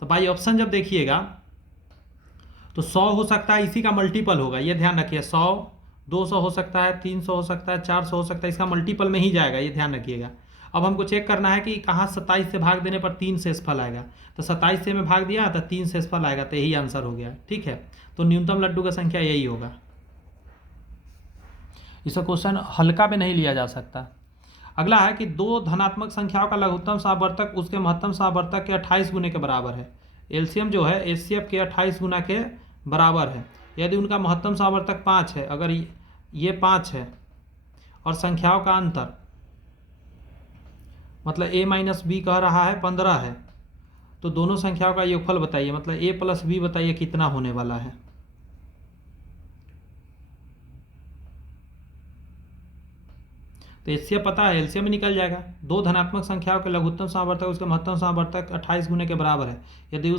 तो भाई ऑप्शन जब देखिएगा तो 100 हो सकता है, इसी का मल्टीपल होगा, ये ध्यान रखिए। 100 200 हो सकता है, 300 हो सकता है, 400 हो सकता है, इसका मल्टीपल में ही जाएगा, ये ध्यान रखिएगा। अब हमको चेक करना है कि कहाँ 27 से भाग देने पर 3 शेषफल आएगा। तो 27 से में भाग दिया तो 3 शेषफल आएगा, तो यही आंसर हो गया, ठीक है। तो न्यूनतम लड्डू का संख्या यही होगा। इसका क्वेश्चन हल्का में नहीं लिया जा सकता। अगला है कि दो धनात्मक संख्याओं का लघुत्तम समावर्तक उसके महत्तम समावर्तक के 28 गुने के बराबर है। एलसीएम जो है HCF के 28 गुना के बराबर है यदि उनका महत्तम समावर्तक 5 है। अगर ये 5 है और संख्याओं का अंतर मतलब A - B कह रहा है 15 है, तो दोनों संख्याओं का योगफल बताइए। मतलब A + B बताइए कितना होने वाला है। तो HCF पता है, एलसीएम में निकल जाएगा। दो धनात्मक संख्याओं के लघुत्तम समावर्तक उसका महत्तम समावर्तक 28 गुने के बराबर है यदि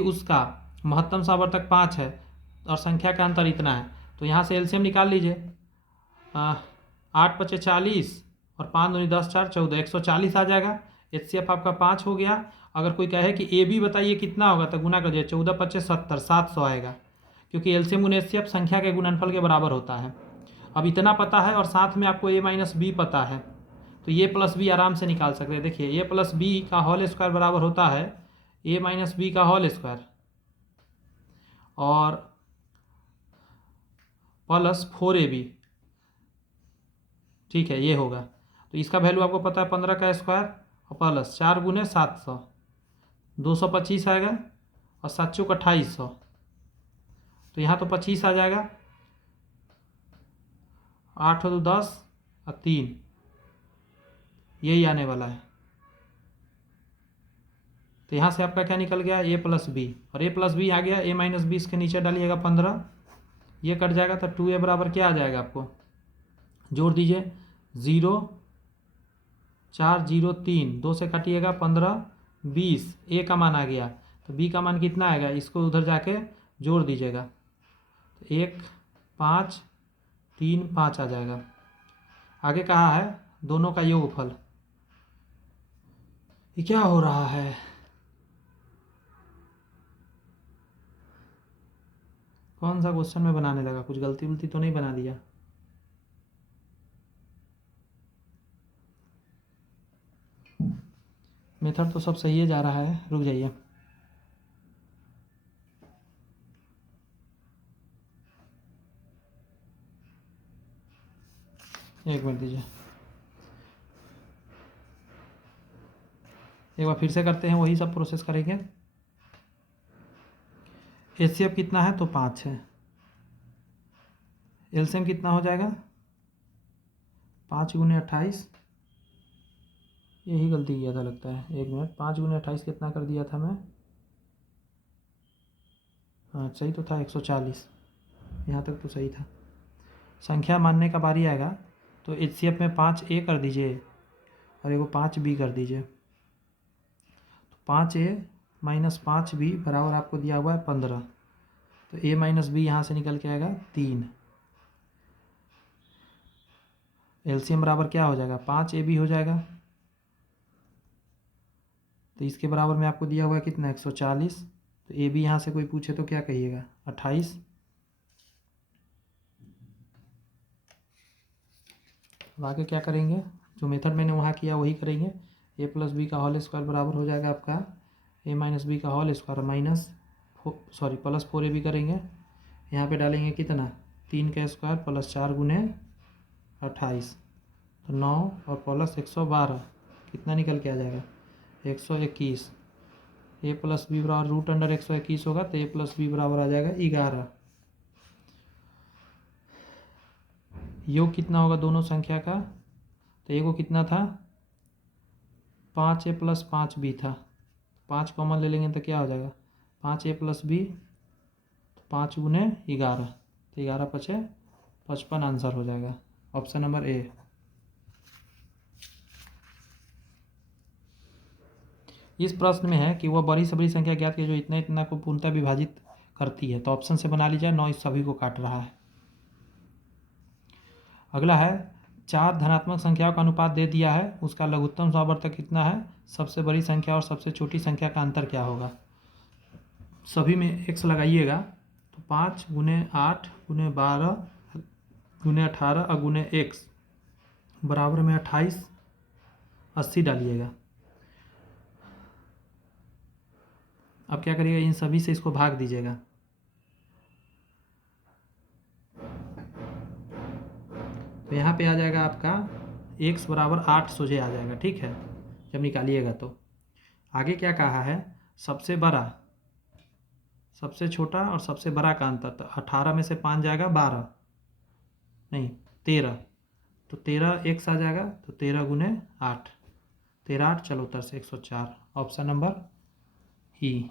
उसका महत्तम समावर्तक 5 है और संख्या का अंतर इतना है। तो यहाँ से एलसीएम निकाल लीजिए। 8 पचे 40 और 5 दूनी 10 4 14, 140 आ जाएगा। HCF आपका 5 हो गया। अगर कोई कहे कि AB बताइए कितना होगा तो गुना कर दिया, 14 पचे 70, 700 आएगा, क्योंकि एलसीएम गुना HCF संख्या के गुणनफल के बराबर होता है। अब इतना पता है और साथ में आपको A माइनस बी पता है, तो ये प्लस बी आराम से निकाल सकते हैं। देखिए ए प्लस बी का होल स्क्वायर बराबर होता है A माइनस बी का होल स्क्वायर और प्लस 4AB, ठीक है, ये होगा। तो इसका वैल्यू आपको पता है 15 का स्क्वायर और प्लस 4 गुने 700, 225 आएगा और 7 चौक 2800, तो यहाँ तो 25 आ जाएगा, 8 तो 10 और 3, यही आने वाला है। तो यहाँ से आपका क्या निकल गया, A प्लस बी, और A प्लस बी आ गया, A माइनस बी इसके नीचे डालिएगा 15, ये कट जाएगा तो 2A बराबर क्या आ जाएगा, आपको जोड़ दीजिए 0 4 0 3, 2 से काटिएगा 15 20, A का मान आ गया, तो B का मान कितना आएगा, इसको उधर जाके जोड़ दीजिएगा, 1 5 3 5 आ जाएगा। आगे कहा है दोनों का योगफल। ये क्या हो रहा है, कौन सा क्वेश्चन में बनाने लगा, कुछ गलती उलती तो नहीं बना दिया। मेथड तो सब सही है जा रहा है, रुक जाइए। एक मिनट दीजिए, एक बार फिर से करते हैं, वही सब प्रोसेस करेंगे। HCF कितना है, तो 5 है। एलसीएम कितना हो जाएगा, 5 गुने 28, यही गलती किया था लगता है, 1 मिनट, 5 गुने 28 कितना कर दिया था मैं, हाँ सही तो था 140, यहाँ तक तो सही था। संख्या मानने का बारी आएगा तो HCF में 5A कर दीजिए और एगो 5B कर दीजिए, तो 5A माइनस 5B बराबर आपको दिया हुआ है 15, तो A माइनस बी यहाँ से निकल के आएगा 3। एलसीएम बराबर क्या हो जाएगा, 5AB हो जाएगा, तो इसके बराबर में आपको दिया हुआ है कितना, 140, तो AB यहाँ से कोई पूछे तो क्या कहिएगा, 28। अब आगे क्या करेंगे, जो मेथड मैंने वहाँ किया वही करेंगे। A प्लस बी का होल स्क्वायर बराबर हो जाएगा आपका A माइनस बी का whole square minus plus 4AB करेंगे, यहाँ पे डालेंगे कितना, 3 का स्क्वायर प्लस 4 गुने 28, तो 9 और प्लस 112, कितना निकल के आ जाएगा, 121। A प्लस बी बराबर रूट अंडर 121 होगा, तो A प्लस बी बराबर आ जाएगा 11। योग कितना होगा दोनों संख्या का, तो एगो कितना था, 5A प्लस 5B था, 5 कॉमन ले लेंगे तो क्या हो जाएगा, 5A प्लस बी, तो 5 गुने 11, तो 11 पचे 55 आंसर हो जाएगा, ऑप्शन नंबर A। इस प्रश्न में है कि वह बड़ी से बड़ी संख्या ज्ञात की जो इतना इतना को पूर्णतः विभाजित करती है, तो ऑप्शन से बना लीजिए, 9 इस सभी को काट रहा है। अगला है 4 धनात्मक संख्याओं का अनुपात दे दिया है, उसका लघुत्तम समावर्तक कितना है, सबसे बड़ी संख्या और सबसे छोटी संख्या का अंतर क्या होगा। सभी में x लगाइएगा, तो 5 गुने 8 गुने 12 गुने 18 और गुने x बराबर में 28 80 डालिएगा। अब क्या करिएगा, इन सभी से इसको भाग दीजिएगा, तो यहाँ पे आ जाएगा आपका x बराबर 8 सोझे आ जाएगा, ठीक है, जब निकालिएगा। तो आगे क्या कहा है, सबसे बड़ा सबसे छोटा और सबसे बड़ा का अंतर, तो 18 में से 5 जाएगा 12 नहीं 13, तो 13 x आ जाएगा, तो 13 गुने 8, 13 8 चलो उतर से 104, ऑप्शन नंबर ई।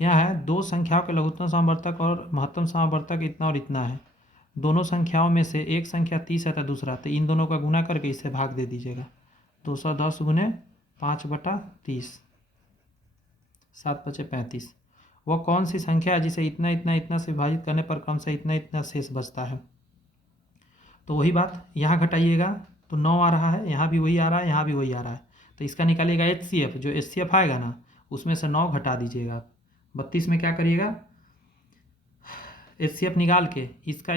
यहाँ है दो संख्याओं के लघुत्तम समावर्तक और महत्तम समावर्तक इतना और इतना है, दोनों संख्याओं में से एक संख्या 30 है तो दूसरा, तो इन दोनों का गुना करके इससे भाग दे दीजिएगा, 210 गुने 5/30, 7 बचे 35। वह कौन सी संख्या है जिसे इतना इतना इतना से विभाजित करने पर क्रम से इतना इतना शेष बचता है। तो वही बात यहाँ घटाइएगा तो 9 आ रहा है, यहाँ भी वही आ रहा है, यहाँ भी वही आ रहा है। तो इसका निकालिएगा HCF, जो HCF आएगा ना उसमें से 9 घटा दीजिएगा आप। 32 में क्या करिएगा, HCF निकाल के इसका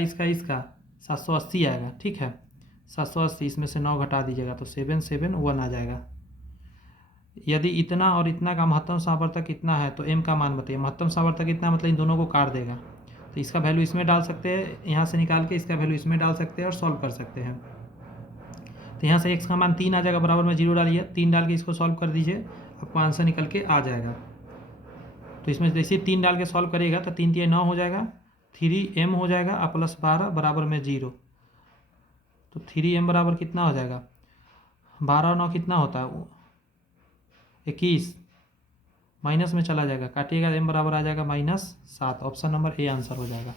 780 आएगा, ठीक है। 780 इसमें से 9 घटा दीजिएगा तो 771 आ जाएगा। यदि इतना और इतना का महत्तम सावर्तक कितना है तो m का मान बताइए। महत्तम सावर्तक कितना मतलब इन दोनों को काट देगा, तो इसका वैल्यू इसमें डाल सकते हैं, यहाँ से निकाल के इसका वैल्यू इसमें डाल सकते हैं और सॉल्व कर सकते हैं। तो यहाँ से x का मान 3 आ जाएगा, बराबर में 0 डालिए, 3 डाल के इसको सॉल्व कर दीजिए, आपको आंसर निकल के आ जाएगा। तो इसमें जैसे 3 डाल के सॉल्व करिएगा तो 3 3 9 हो जाएगा, 3m हो जाएगा और प्लस 12 बराबर में 0। तो 3m बराबर कितना हो जाएगा, 12 और 9 कितना होता है 21, माइनस में चला जाएगा, काटिएगा m बराबर आ जाएगा -7। ऑप्शन नंबर ए आंसर हो जाएगा।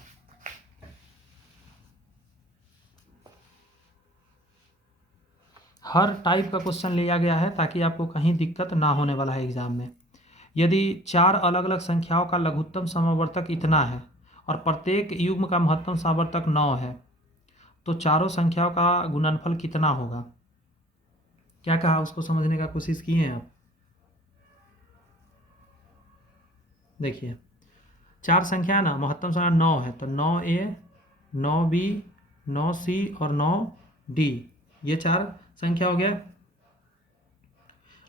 हर टाइप का क्वेश्चन लिया गया है ताकि आपको कहीं दिक्कत ना होने वाला है एग्जाम में। यदि 4 अलग अलग संख्याओं का लघुत्तम समवर्तक इतना है और प्रत्येक युग्म का महत्तम समवर्तक 9 है तो चारों संख्याओं का गुणनफल कितना होगा। क्या कहा उसको समझने का कोशिश किए हैं आप। देखिए 4 संख्या ना, महत्तम संख्या 9 है तो 9A 9B 9C और 9D, ये 4 संख्या हो गया।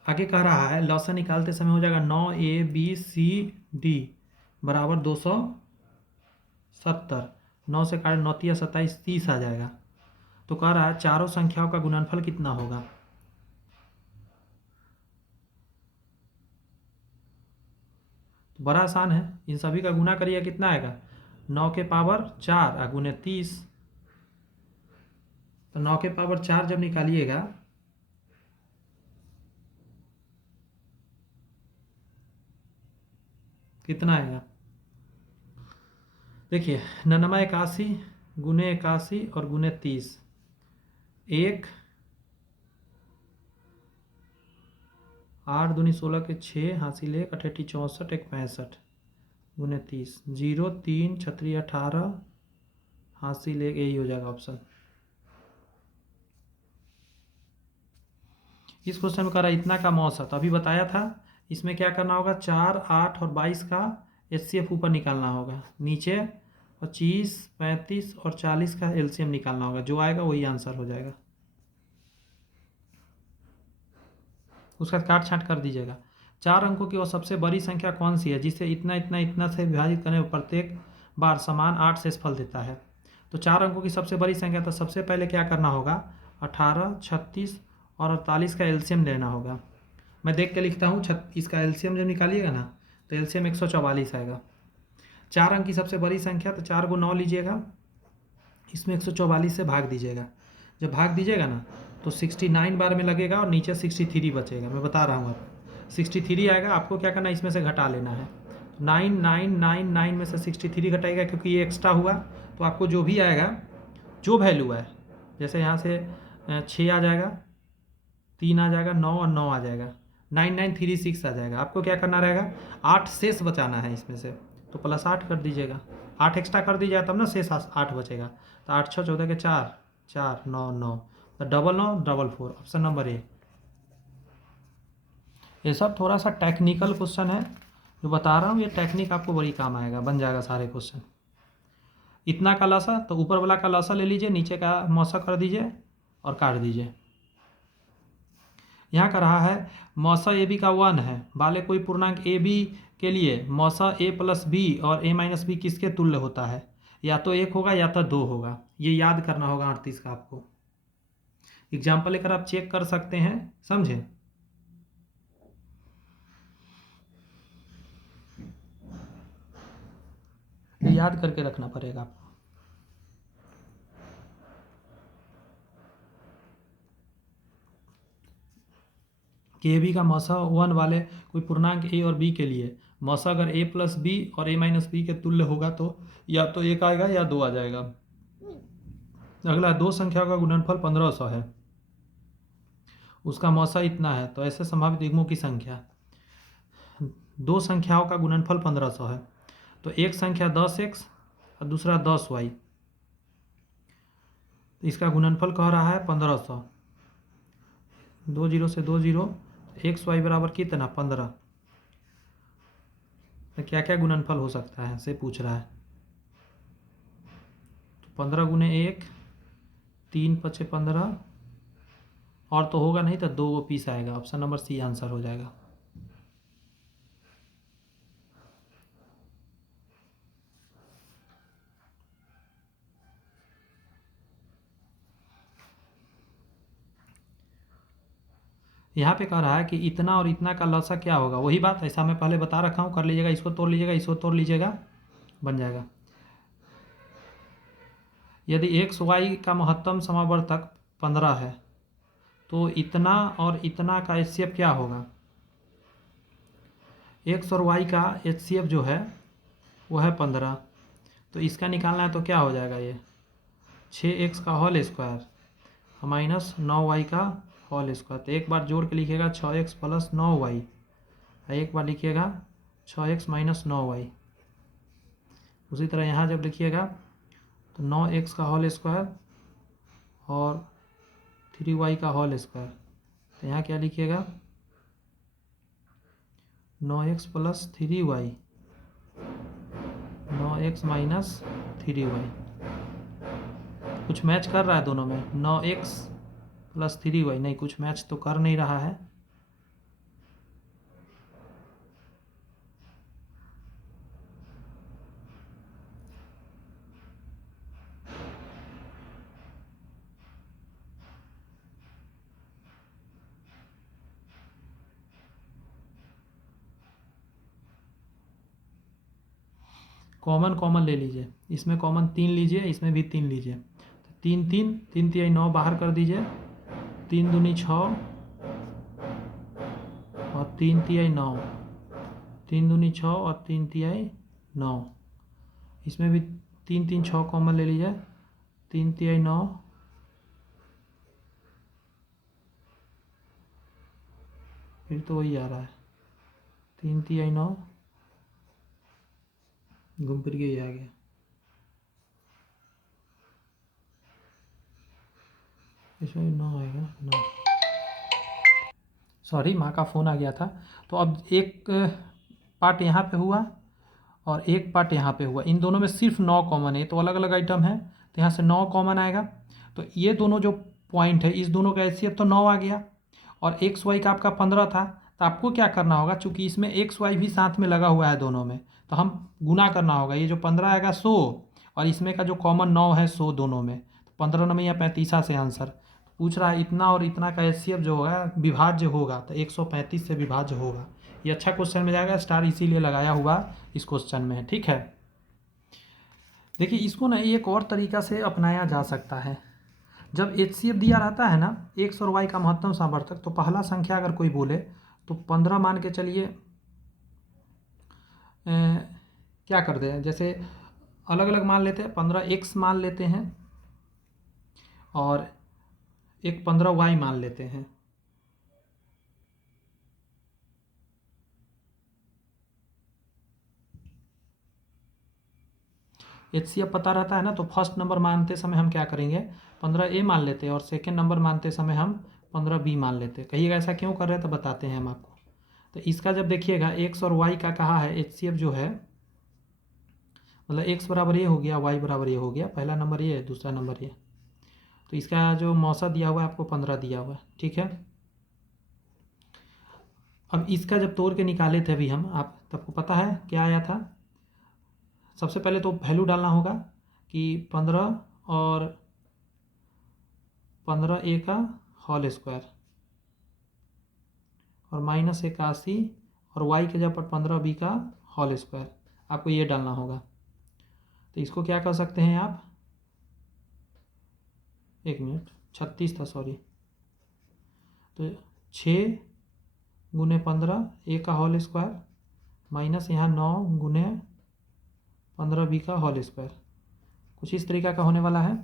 आगे कह रहा है लॉसा निकालते समय हो जाएगा 9ABCD बराबर 270, 9 से काट 9 या 27 30 आ जाएगा। तो कह रहा है चारों संख्याओं का गुणनफल कितना होगा। तो बड़ा आसान है, इन सभी का गुना करिए, कितना आएगा 9 के पावर 4 और गुने 30। तो 9 के पावर 4 जब निकालिएगा कितना आएगा, देखिए 99 81 गुने 81 और गुने 30, 1 8 दूनी 16 के 6 हासिल 1 अठेठी 64 1 65 गुने 30, 0 3 छत्री 18 हासिल 1, यही हो जाएगा ऑप्शन। इस क्वेश्चन में कह रहा है इतना का औसत, अभी बताया था। इसमें क्या करना होगा, 4 8 और 22 का HCF ऊपर निकालना होगा, नीचे 25 35 और 40 का LCM निकालना होगा, जो आएगा वही आंसर हो जाएगा। उसका काट छांट कर दीजिएगा। 4 अंकों की वो सबसे बड़ी संख्या कौन सी है जिसे इतना इतना इतना से विभाजित करने पर प्रत्येक बार समान 8 शेषफल देता है। तो 4 अंकों की सबसे बड़ी संख्या, तो सबसे पहले क्या करना होगा, 18 36 और 48 का LCM लेना होगा। मैं देख के लिखता हूँ, इसका LCM जब निकालिएगा ना तो LCM 144 आएगा। 4 अंक की सबसे बड़ी संख्या, तो 4 को 9 लीजिएगा, इसमें 144 से भाग दीजिएगा। जब भाग दीजिएगा ना तो 69 बार में लगेगा और नीचे 63 बचेगा। मैं बता रहा हूँ आपको 63 आएगा, आपको क्या करना है इसमें से घटा लेना है। 9999 में से 63 घटाएगा, क्योंकि ये एक्स्ट्रा हुआ तो आपको जो भी आएगा, जो वैल्यू है, जैसे यहाँ से 6 आ जाएगा, 3 आ जाएगा, 9 और 9 आ जाएगा, 9936 आ जाएगा। आपको क्या करना रहेगा, 8 शेष बचाना है इसमें से, तो +8 कर दीजिएगा, 8 एक्स्ट्रा कर दीजिएगा तब ना शेष 8 बचेगा। तो 8 6 14 के 4 4 9 9, तो 9944 ऑप्शन नंबर ए। ये सब थोड़ा सा टेक्निकल क्वेश्चन है जो बता रहा हूँ, ये टेक्निक आपको बड़ी काम आएगा, बन जाएगा सारे क्वेश्चन। इतना का लसा, तो ऊपर वाला का लसा ले लीजिए, नीचे का मौसा कर दीजिए और काट दीजिए। यहाँ का रहा है मौसा ए बी का 1 है, वाले कोई पूर्णांक ए बी के लिए मौसा a + b और a - b किसके तुल्य होता है। या तो 1 होगा या तो 2 होगा, ये याद करना होगा 38 का। आपको एग्जाम्पल लेकर आप चेक कर सकते हैं, समझे। याद करके रखना पड़ेगा आपको। कि ए बी का मौसा 1 वाले कोई पूर्णांक a और b के लिए मौसा अगर a + b और a - b के तुल्य होगा तो या तो 1 आएगा या 2 आ जाएगा। अगला 2 संख्याओं का गुणनफल 1500 है, उसका मौसा इतना है, तो ऐसे संभावित युग्मों की संख्या, 2 संख्याओं का गुणनफल 1500 है, तो एक संख्या 10x और दूसरा 10y, तो इसका गुणनफल कह रहा है 1500। 2 जीरो से 2 जीरो, एक्स वाई बराबर कितना 15। तो क्या क्या गुणनफल हो सकता है से पूछ रहा है। तो 15 गुने 1, 3 पचे 15, और तो होगा नहीं तो 2 पीस आएगा। ऑप्शन नंबर सी आंसर हो जाएगा। यहाँ पे कह रहा है कि इतना और इतना का लसा क्या होगा। वही बात ऐसा मैं पहले बता रखा हूँ, कर लीजिएगा, इसको तोड़ लीजिएगा, इसको तोड़ लीजिएगा, बन जाएगा। यदि एक्स वाई का महत्तम समावर्तक 15 है तो इतना और इतना का एचसीएफ क्या होगा। एक्स और वाई का एचसीएफ जो है वो है 15, तो इसका निकालना है तो क्या हो जाएगा ये 6x का होल स्क्वायर माइनस 9y का होल स्क्वायर। तो एक बार जोड़ के लिखिएगा 6x प्लस 9y, एक बार लिखिएगा 6x माइनस 9y। उसी तरह यहाँ जब लिखिएगा तो 9x का होल स्क्वायर और 3y का होल स्क्वायर। तो यहाँ क्या लिखिएगा 9x plus 3y, 9x minus 3y। कुछ मैच कर रहा है दोनों में, 9x प्लस 3y नहीं, कुछ मैच तो कर नहीं रहा है। कॉमन कॉमन ले लीजिए, इसमें कॉमन 3 लीजिए, इसमें भी 3 लीजिए। तो 3 3 3 तिहाई 9 बाहर कर दीजिए, 3 दूनी 6 और 3 तिहाई 9, 3 दूनी 6 और 3 तिहाई 9। इसमें भी 3 3 6 कॉमन ले लीजिए, 3 तिहाई 9, फिर तो वही आ रहा है 3 तिहाई 9, घूम फिर के ही आ गया। इसमें 9 आएगा 9, सॉरी माँ का फ़ोन आ गया था। तो अब एक पार्ट यहाँ पे हुआ और एक पार्ट यहाँ पे हुआ, इन दोनों में सिर्फ 9 कॉमन है, तो अलग अलग आइटम है, तो यहाँ से 9 कॉमन आएगा। तो ये दोनों जो पॉइंट है इस दोनों का एचसीएफ तो 9 आ गया, और एक्स वाई का आपका 15 था। तो आपको क्या करना होगा, चूंकि इसमें एक्स वाई भी साथ में लगा हुआ है दोनों में, तो हम गुना करना होगा। ये जो 15 आएगा 100 और इसमें का जो कॉमन 9 है 100 दोनों में, तो 15 9 या 35 से आंसर पूछ रहा है। इतना और इतना का एचसीएफ जो होगा विभाज्य होगा, तो 135 से विभाज्य होगा। ये अच्छा क्वेश्चन में जाएगा, स्टार इसीलिए लगाया हुआ इस क्वेश्चन में है। ठीक है, देखिए इसको ना एक और तरीका से अपनाया जा सकता है। जब एचसीएफ दिया रहता है ना एक्स और वाई का महत्तम सामर्थक, तो पहला संख्या अगर कोई बोले तो 15 मान के चलिए, क्या कर दे, जैसे अलग अलग मान लेते हैं, 15x मान लेते हैं और एक 15y मान लेते हैं। एचसीएफ पता रहता है ना, तो फर्स्ट नंबर मानते समय हम क्या करेंगे 15a मान लेते हैं, और सेकेंड नंबर मानते समय हम 15b मान लेते हैं। कहिएगा ऐसा क्यों कर रहे हैं, तो बताते हैं हम आपको। तो इसका जब देखिएगा एक्स और वाई का कहा है एचसीएफ जो है, मतलब एक्स बराबर ये हो गया, वाई बराबर ये हो गया, पहला नंबर ये है, दूसरा नंबर ये। तो इसका जो मौसा दिया हुआ है आपको 15 दिया हुआ है। ठीक है, अब इसका जब तोड़ के निकाले थे अभी हम, आप सबको पता है क्या आया था। सबसे पहले तो वैल्यू डालना होगा कि 15 और 15a का होल स्क्वायर और माइनस 81 और y के जगह पर 15b का होल स्क्वायर, आपको ये डालना होगा। तो इसको क्या कर सकते हैं आप, एक मिनट 36 था सॉरी, तो 6 गुने 15 a का होल स्क्वायर माइनस यहाँ 9 गुने 15b का होल स्क्वायर, कुछ इस तरीका का होने वाला है।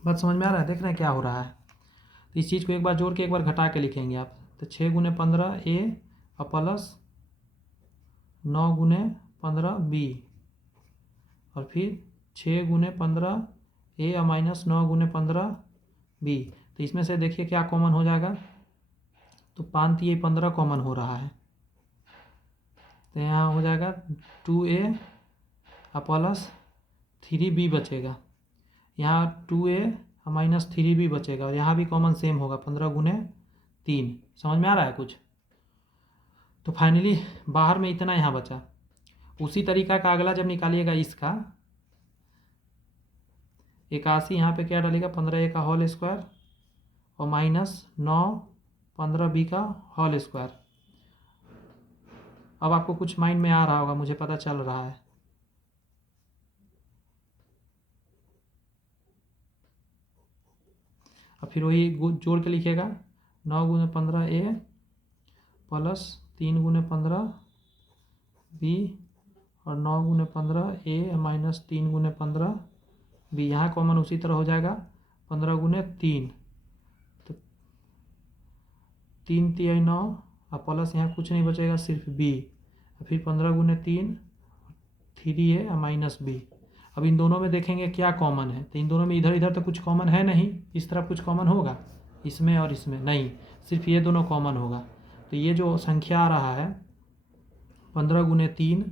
बात समझ में आ रहा है, देख रहे हैं क्या हो रहा है। तो इस चीज़ को एक बार जोड़ के एक बार घटा के लिखेंगे आप, तो 6 गुने 15 a और प्लस 9 गुने 15b और फिर 6 गुने 15a और माइनस 9 गुने 15b। तो इसमें से देखिए क्या कॉमन हो जाएगा, तो 5 3 15 कॉमन हो रहा है, तो यहाँ हो जाएगा 2a प्लस 3b बचेगा, यहाँ 2a माइनस 3b बचेगा और यहाँ भी कॉमन सेम होगा 15 गुने 3। समझ में आ रहा है कुछ? तो फाइनली बाहर में इतना यहाँ बचा। उसी तरीका का अगला जब निकालिएगा इसका 81, यहाँ पे क्या डालेगा 15a का होल स्क्वायर और माइनस 9 15b का होल स्क्वायर। अब आपको कुछ माइंड में आ रहा होगा, मुझे पता चल रहा है। और फिर वही जोड़ के लिखिएगा 9 गुने 15a प्लस 3 गुने 15b और 9 गुने 15a माइनस 3 गुने 15b। यहाँ कॉमन उसी तरह हो जाएगा 15 गुने 3, तो 3 3 9 और प्लस यहाँ कुछ नहीं बचेगा सिर्फ b, फिर 15 गुने 3 3a और माइनस b। अब इन दोनों में देखेंगे क्या कॉमन है, तो इन दोनों में इधर इधर तो कुछ कॉमन है नहीं, इस तरफ कुछ कॉमन होगा, इसमें और इसमें नहीं, सिर्फ ये दोनों कॉमन होगा। तो ये जो संख्या आ रहा है 15 गुने 3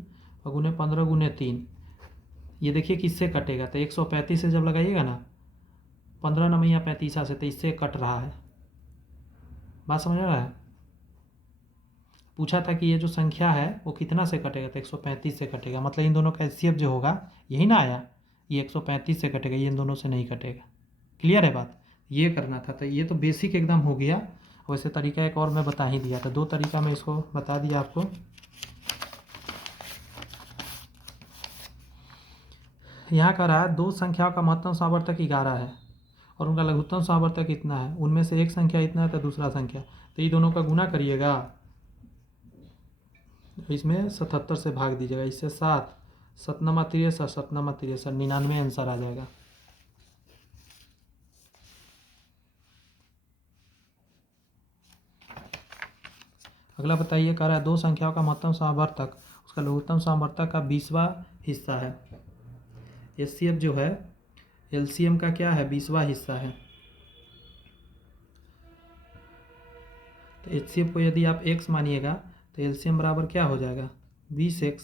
और गुने 15 गुने 3, ये देखिए किससे कटेगा, तो 135 से जब लगाइएगा ना 15 नमैया 35 से, तो इससे कट रहा है। बात समझ आ रहा है? पूछा था कि ये जो संख्या है वो कितना से कटेगा, तो 135 से कटेगा, मतलब इन दोनों का एचसीएफ जो होगा यही ना आया, ये 135 से कटेगा, ये इन दोनों से नहीं कटेगा। क्लियर है बात? ये करना था, तो ये तो बेसिक एकदम हो गया। वैसे तरीका एक और मैं बता ही दिया था, 2 तरीका मैं इसको बता दिया आपको। यहाँ का रहा है 2 संख्याओं का महत्तम सावर्तक 11 है और उनका लघुत्तम सावर्तक इतना है, उनमें से एक संख्या इतना है तो दूसरा संख्या, तो ये दोनों का गुना करिएगा, इसमें 77 से भाग दीजिएगा, इससे 7 7 9 63 7 9 63 99 आंसर आ जाएगा। अगला बताइए, कह रहा है 2 संख्याओं का महत्तम सावर्तक उसका लघुत्तम सावर्तक का 20वां हिस्सा है। एचसीएफ जो है एलसीएम का क्या है, 20वां हिस्सा है। तो एचसीएफ को यदि आप x मानिएगा तो एलसीएम बराबर क्या हो जाएगा 20x।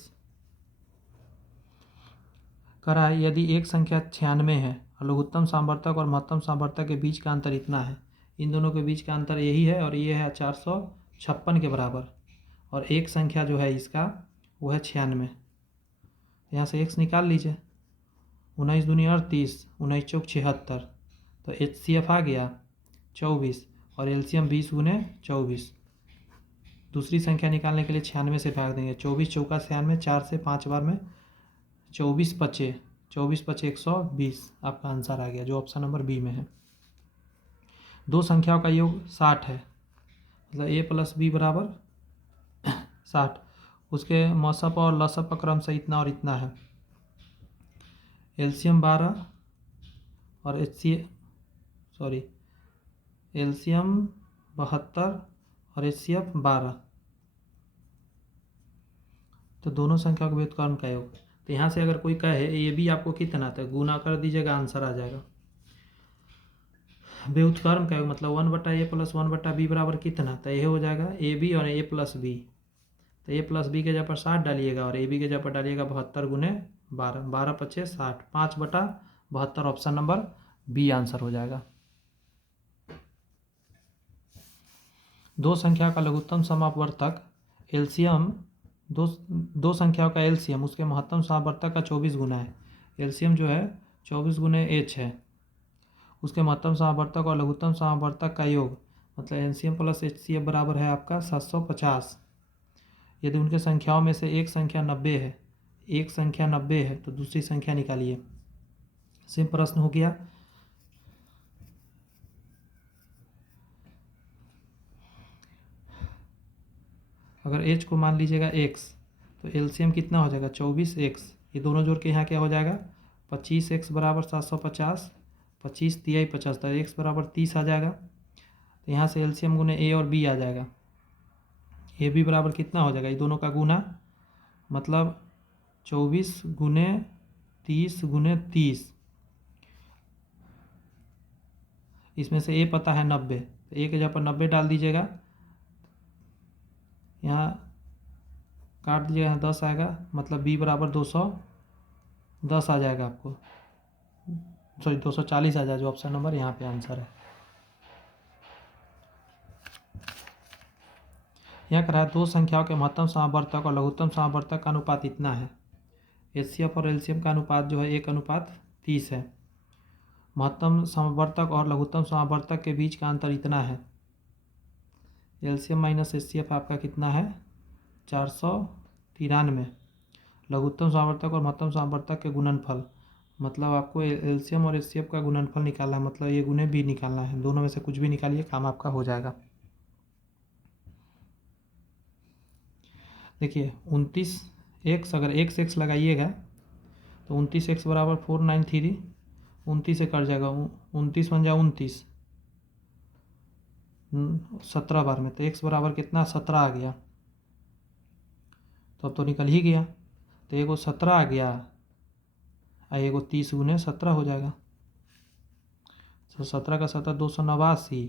कह रहा है यदि एक संख्या 96 है और लघुत्तम सावर्तक और महत्तम सावर्तक के बीच का अंतर इतना है, इन दोनों के बीच का अंतर यही है और ये है 456 के बराबर, और एक संख्या जो है इसका वो है 96। यहाँ से x निकाल लीजिए, 19 दूनी 38 19 चौक 76, तो एचसीएफ आ गया 24 और एलसीएम 20 गुने 24। दूसरी संख्या निकालने के लिए 96 से भाग देंगे, 24 चौका 96, 4 से 5 बार में 24 पचे 120, आपका आंसर आ गया जो ऑप्शन नंबर बी में है। 2 संख्याओं का योग 60 है, मतलब a प्लस बी बराबर 60, उसके मौसप और लसप का क्रम से इतना और इतना है। एलसीएम 12 और एलसीएम 72 और एचसीएफ 12, तो दोनों संख्या के व्युत्क्रम का योग। तो यहाँ से अगर कोई कहे ये भी आपको कितना, तो गुना कर दीजिएगा, आंसर आ जाएगा। व्युत्क्रम का योग मतलब 1/a प्लस 1/b बराबर कितना, तो ये हो जाएगा ए बी और a प्लस बी, तो a प्लस बी के जगह पर 60 डालिएगा और ए बी के जगह पर डालिएगा 72 गुने 12, 12 पचे 60, 5/72, ऑप्शन नंबर बी आंसर हो जाएगा। 2 संख्या का लघुत्तम समावर्तक एलसीएम, दो संख्याओं का एलसीएम उसके महत्तम समावर्तक का 24 गुना है। एलसीएम जो है 24 गुने h है, उसके महत्तम समावर्तक और लघुत्तम समावर्तक का योग मतलब एलसीएम प्लस एचसीएफ बराबर है आपका 750। यदि उनके संख्याओं में से एक संख्या 90 है तो दूसरी संख्या निकालिए। सेम प्रश्न हो गया। अगर h को मान लीजिएगा x तो एलसीएम कितना हो जाएगा 24x, ये दोनों जोड़ के यहाँ क्या हो जाएगा 25x बराबर 750, 25 तिहाई 50, तो x बराबर 30 आ जाएगा। तो यहाँ से एलसीएम गुने a और b आ जाएगा, a b बराबर कितना हो जाएगा, ये दोनों का गुना मतलब 24 गुने 30 गुने 30, इसमें से ए पता है 90, तो ए के जगह पर 90 डाल दीजिएगा, यहाँ काट दीजिएगा, यहाँ 10 आएगा, मतलब बी बराबर 210 आ जाएगा आपको, सॉरी 240 आ जाएगा, जो ऑप्शन नंबर यहाँ पे आंसर है। यह कह रहा है दो संख्याओं के महत्तम समावर्तक और लघुत्तम समावर्तक का अनुपात इतना है। एचसीएफ और एलसीएम का अनुपात जो है 1:30 है। महत्तम समावर्तक और लघुत्तम समावर्तक के बीच का अंतर इतना है। एलसीएम माइनस एचसीएफ आपका कितना है 493। लघुत्तम समावर्तक और महत्तम समावर्तक के गुणनफल, मतलब आपको एलसीएम और एचसीएफ का गुणनफल निकालना है, मतलब ये गुणे भी निकालना है, दोनों में से कुछ भी निकालिए, काम आपका हो जाएगा। देखिए 29x, अगर x लगाइएगा तो 29x बराबर 493, 29 से कट जाएगा, 29 बन जाए 29, 17 बार में, तो x बराबर कितना 17 आ गया, तो अब तो निकल ही गया, तो एगो 17 आ गया और एगो 30 गुने 17 हो जाएगा, तो 17 का 17 289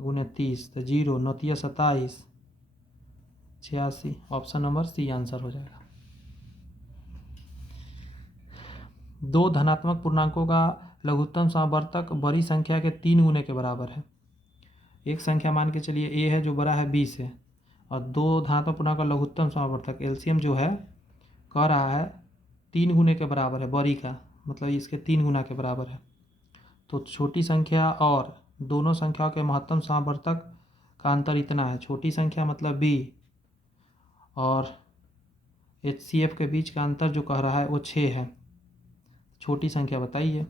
गुने 30, तो 0 9 27 86, ऑप्शन नंबर सी आंसर हो जाएगा। दो धनात्मक पूर्णांकों का लघुत्तम समावर्तक बड़ी संख्या के 3 गुने के बराबर है। एक संख्या मान के चलिए a है जो बड़ा है b से, और दो धनात्मक पूर्णांक का लघुत्तम समावर्तक एलसीएम जो है कह रहा है 3 गुने के बराबर है, बड़ी का मतलब इसके 3 गुना के बराबर है। तो छोटी संख्या और दोनों संख्याओं के महत्तम समावर्तक का अंतर इतना है। छोटी संख्या मतलब b और HCF के बीच का अंतर जो कह रहा है वो 6 है। छोटी संख्या बताइए।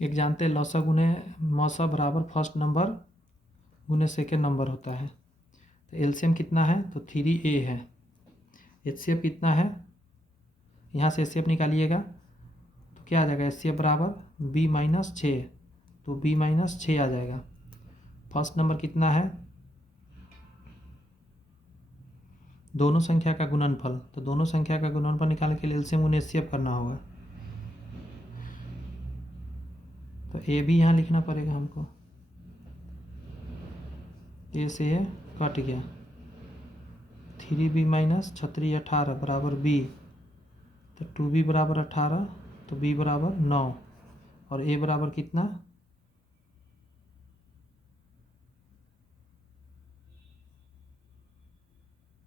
एक जानते हैं लौसा गुने मौसा बराबर फर्स्ट नंबर गुने सेकेंड नंबर होता है। तो एलसीएम कितना है तो 3a है। एचसीएफ कितना है, यहाँ से एचसीएफ निकालिएगा तो क्या आ जाएगा, एचसीएफ बराबर b-6, तो b-6 आ जाएगा। फर्स्ट नंबर कितना है, दोनों संख्या का गुणनफल, तो दोनों संख्या का गुणनफल निकालने के लिए एलसीएम गुने एचसीएफ करना होगा, तो ए भी यहाँ लिखना पड़ेगा हमको, ए से ये कट गया, 3b माइनस 36 18 बराबर b, तो 2b बराबर 18, तो b बराबर 9, और a बराबर कितना,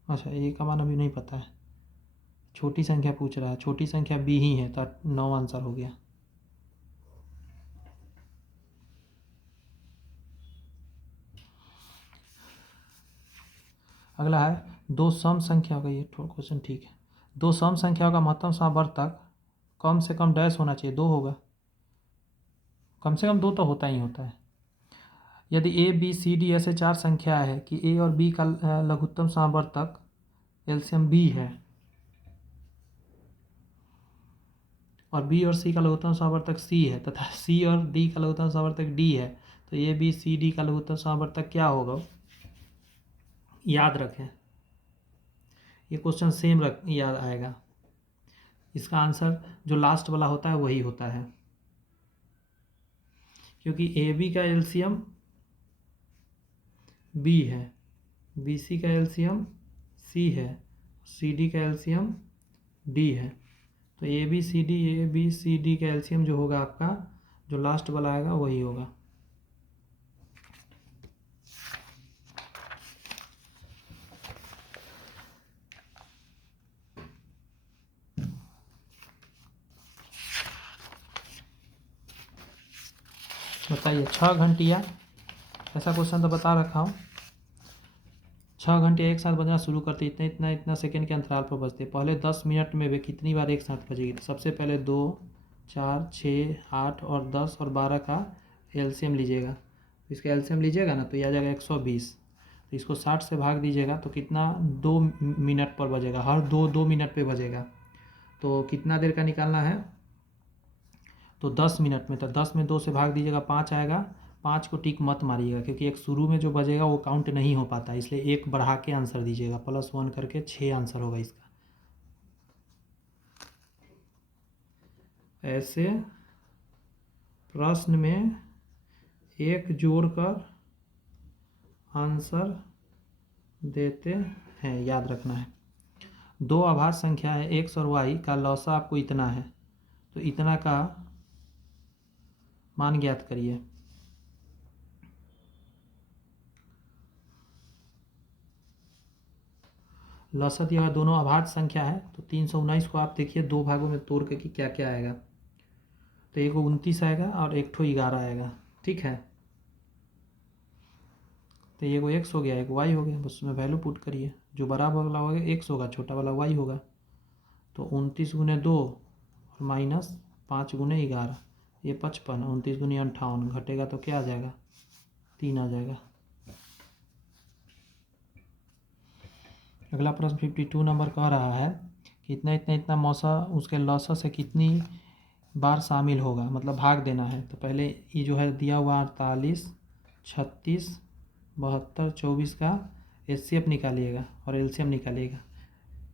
अच्छा a का मान अभी नहीं पता है, छोटी संख्या पूछ रहा है, छोटी संख्या b ही है, तो 9 आंसर हो गया। अगला है दो सम संख्याओं का, ये क्वेश्चन ठीक है। दो सम संख्याओं का महत्तम समावर्तक कम से कम डैश होना चाहिए, 2 होगा, कम से कम 2 तो होता ही होता है। यदि a b c d ऐसे 4 संख्या है कि a और b का लघुत्तम समावर्तक एलसीएम b है और b और c का लघुत्तम समावर्तक c है तथा c और d का लघुत्तम समावर्तक d है, तो a b c d का लघुत्तम समावर्तक क्या होगा, याद रखें ये क्वेश्चन सेम याद आएगा। इसका आंसर जो लास्ट वाला होता है वही होता है, क्योंकि ए बी का एलसीएम बी है, बी सी का एलसीएम सी है, सी डी का एलसीएम डी है, तो ए बी सी डी का एलसीएम जो होगा आपका, जो लास्ट वाला आएगा वही होगा। बताइए 6 घंटिया, ऐसा क्वेश्चन तो बता रखा हूँ, 6 घंटे एक साथ बजना शुरू करते इतना सेकंड के अंतराल पर बजते, पहले 10 मिनट में वे कितनी बार एक साथ बजेगी, तो सबसे पहले 2 4 6 8 और 10 और 12 का एलसीएम लीजिएगा, तो इसका एलसीएम लीजिएगा ना तो ये आ जाएगा 120। तो इसको 60 से भाग दीजिएगा तो कितना 2 मिनट पर बजेगा, हर 2 मिनट पे बजेगा। तो कितना देर का निकालना है, तो 10 मिनट में। तो 10 में 2 से भाग दीजिएगा 5 आएगा। 5 को टिक मत मारिएगा क्योंकि एक शुरू में जो बजेगा वो काउंट नहीं हो पाता, इसलिए एक बढ़ा के आंसर दीजिएगा, +1 करके 6 आंसर होगा इसका। ऐसे प्रश्न में एक जोड़कर आंसर देते हैं, याद रखना है। दो अभाज्य संख्या है x और y का लौसा आपको इतना है, तो इतना का मान ज्ञात करिए। लौसा दिया हुआ दोनों अभाज्य संख्या है, तो 319 को आप देखिए 2 भागों में तोड़ के कि क्या क्या आएगा। तो एक 29 आएगा और एक 11 आएगा, ठीक है। तो ये को x हो गया, एक y हो गया, बस उसमें वैल्यू पुट करिए। जो बड़ा वाला होगा x होगा, छोटा वाला y होगा। तो 29 × 2 और -5 × 11, ये 55, 29 × 58 घटेगा तो क्या आ जाएगा, 3 आ जाएगा। अगला प्रश्न 52 नंबर कह रहा है कि इतना इतना इतना मौसा उसके लौसा से कितनी बार शामिल होगा, मतलब भाग देना है। तो पहले ये जो है दिया हुआ 48, 36, 72, 24 का HCF निकालिएगा और LCM निकालिएगा।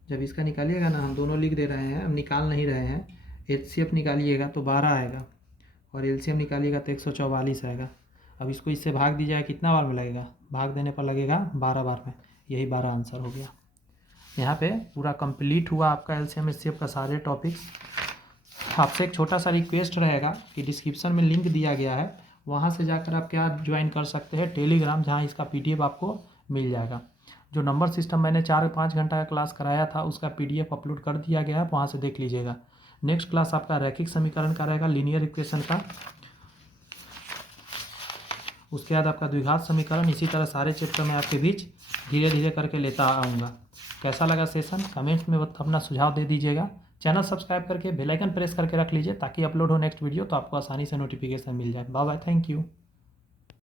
जब इसका निकालिएगा ना, हम दोनों लिख दे रहे हैं, हम निकाल नहीं रहे हैं। HCF निकालिएगा तो 12 आएगा और LCM निकालिएगा तो 144 आएगा। अब इसको इससे भाग दीजिएगा, कितना बार में लगेगा, भाग देने पर लगेगा 12 बार में, यही 12 आंसर हो गया। यहाँ पे पूरा कंप्लीट हुआ आपका LCM HCF का सारे टॉपिक्स। आपसे एक छोटा सा रिक्वेस्ट रहेगा कि डिस्क्रिप्शन में लिंक दिया गया है, वहाँ से जाकर आप क्या ज्वाइन कर सकते हैं, टेलीग्राम, जहाँ इसका PDF आपको मिल जाएगा। जो नंबर सिस्टम मैंने 4-5 घंटा का क्लास कराया था उसका PDF अपलोड कर दिया गया है, वहाँ से देख लीजिएगा। नेक्स्ट क्लास आपका रैखिक समीकरण का रहेगा, लीनियर इक्वेशन का। उसके बाद आपका द्विघात समीकरण। इसी तरह सारे चैप्टर में आपके बीच धीरे धीरे करके लेता आऊँगा। कैसा लगा सेशन, कमेंट में अपना सुझाव दे दीजिएगा। चैनल सब्सक्राइब करके बेल आइकन प्रेस करके रख लीजिए ताकि अपलोड हो नेक्स्ट वीडियो तो आपको आसानी से नोटिफिकेशन मिल जाए। Bye bye, thank you.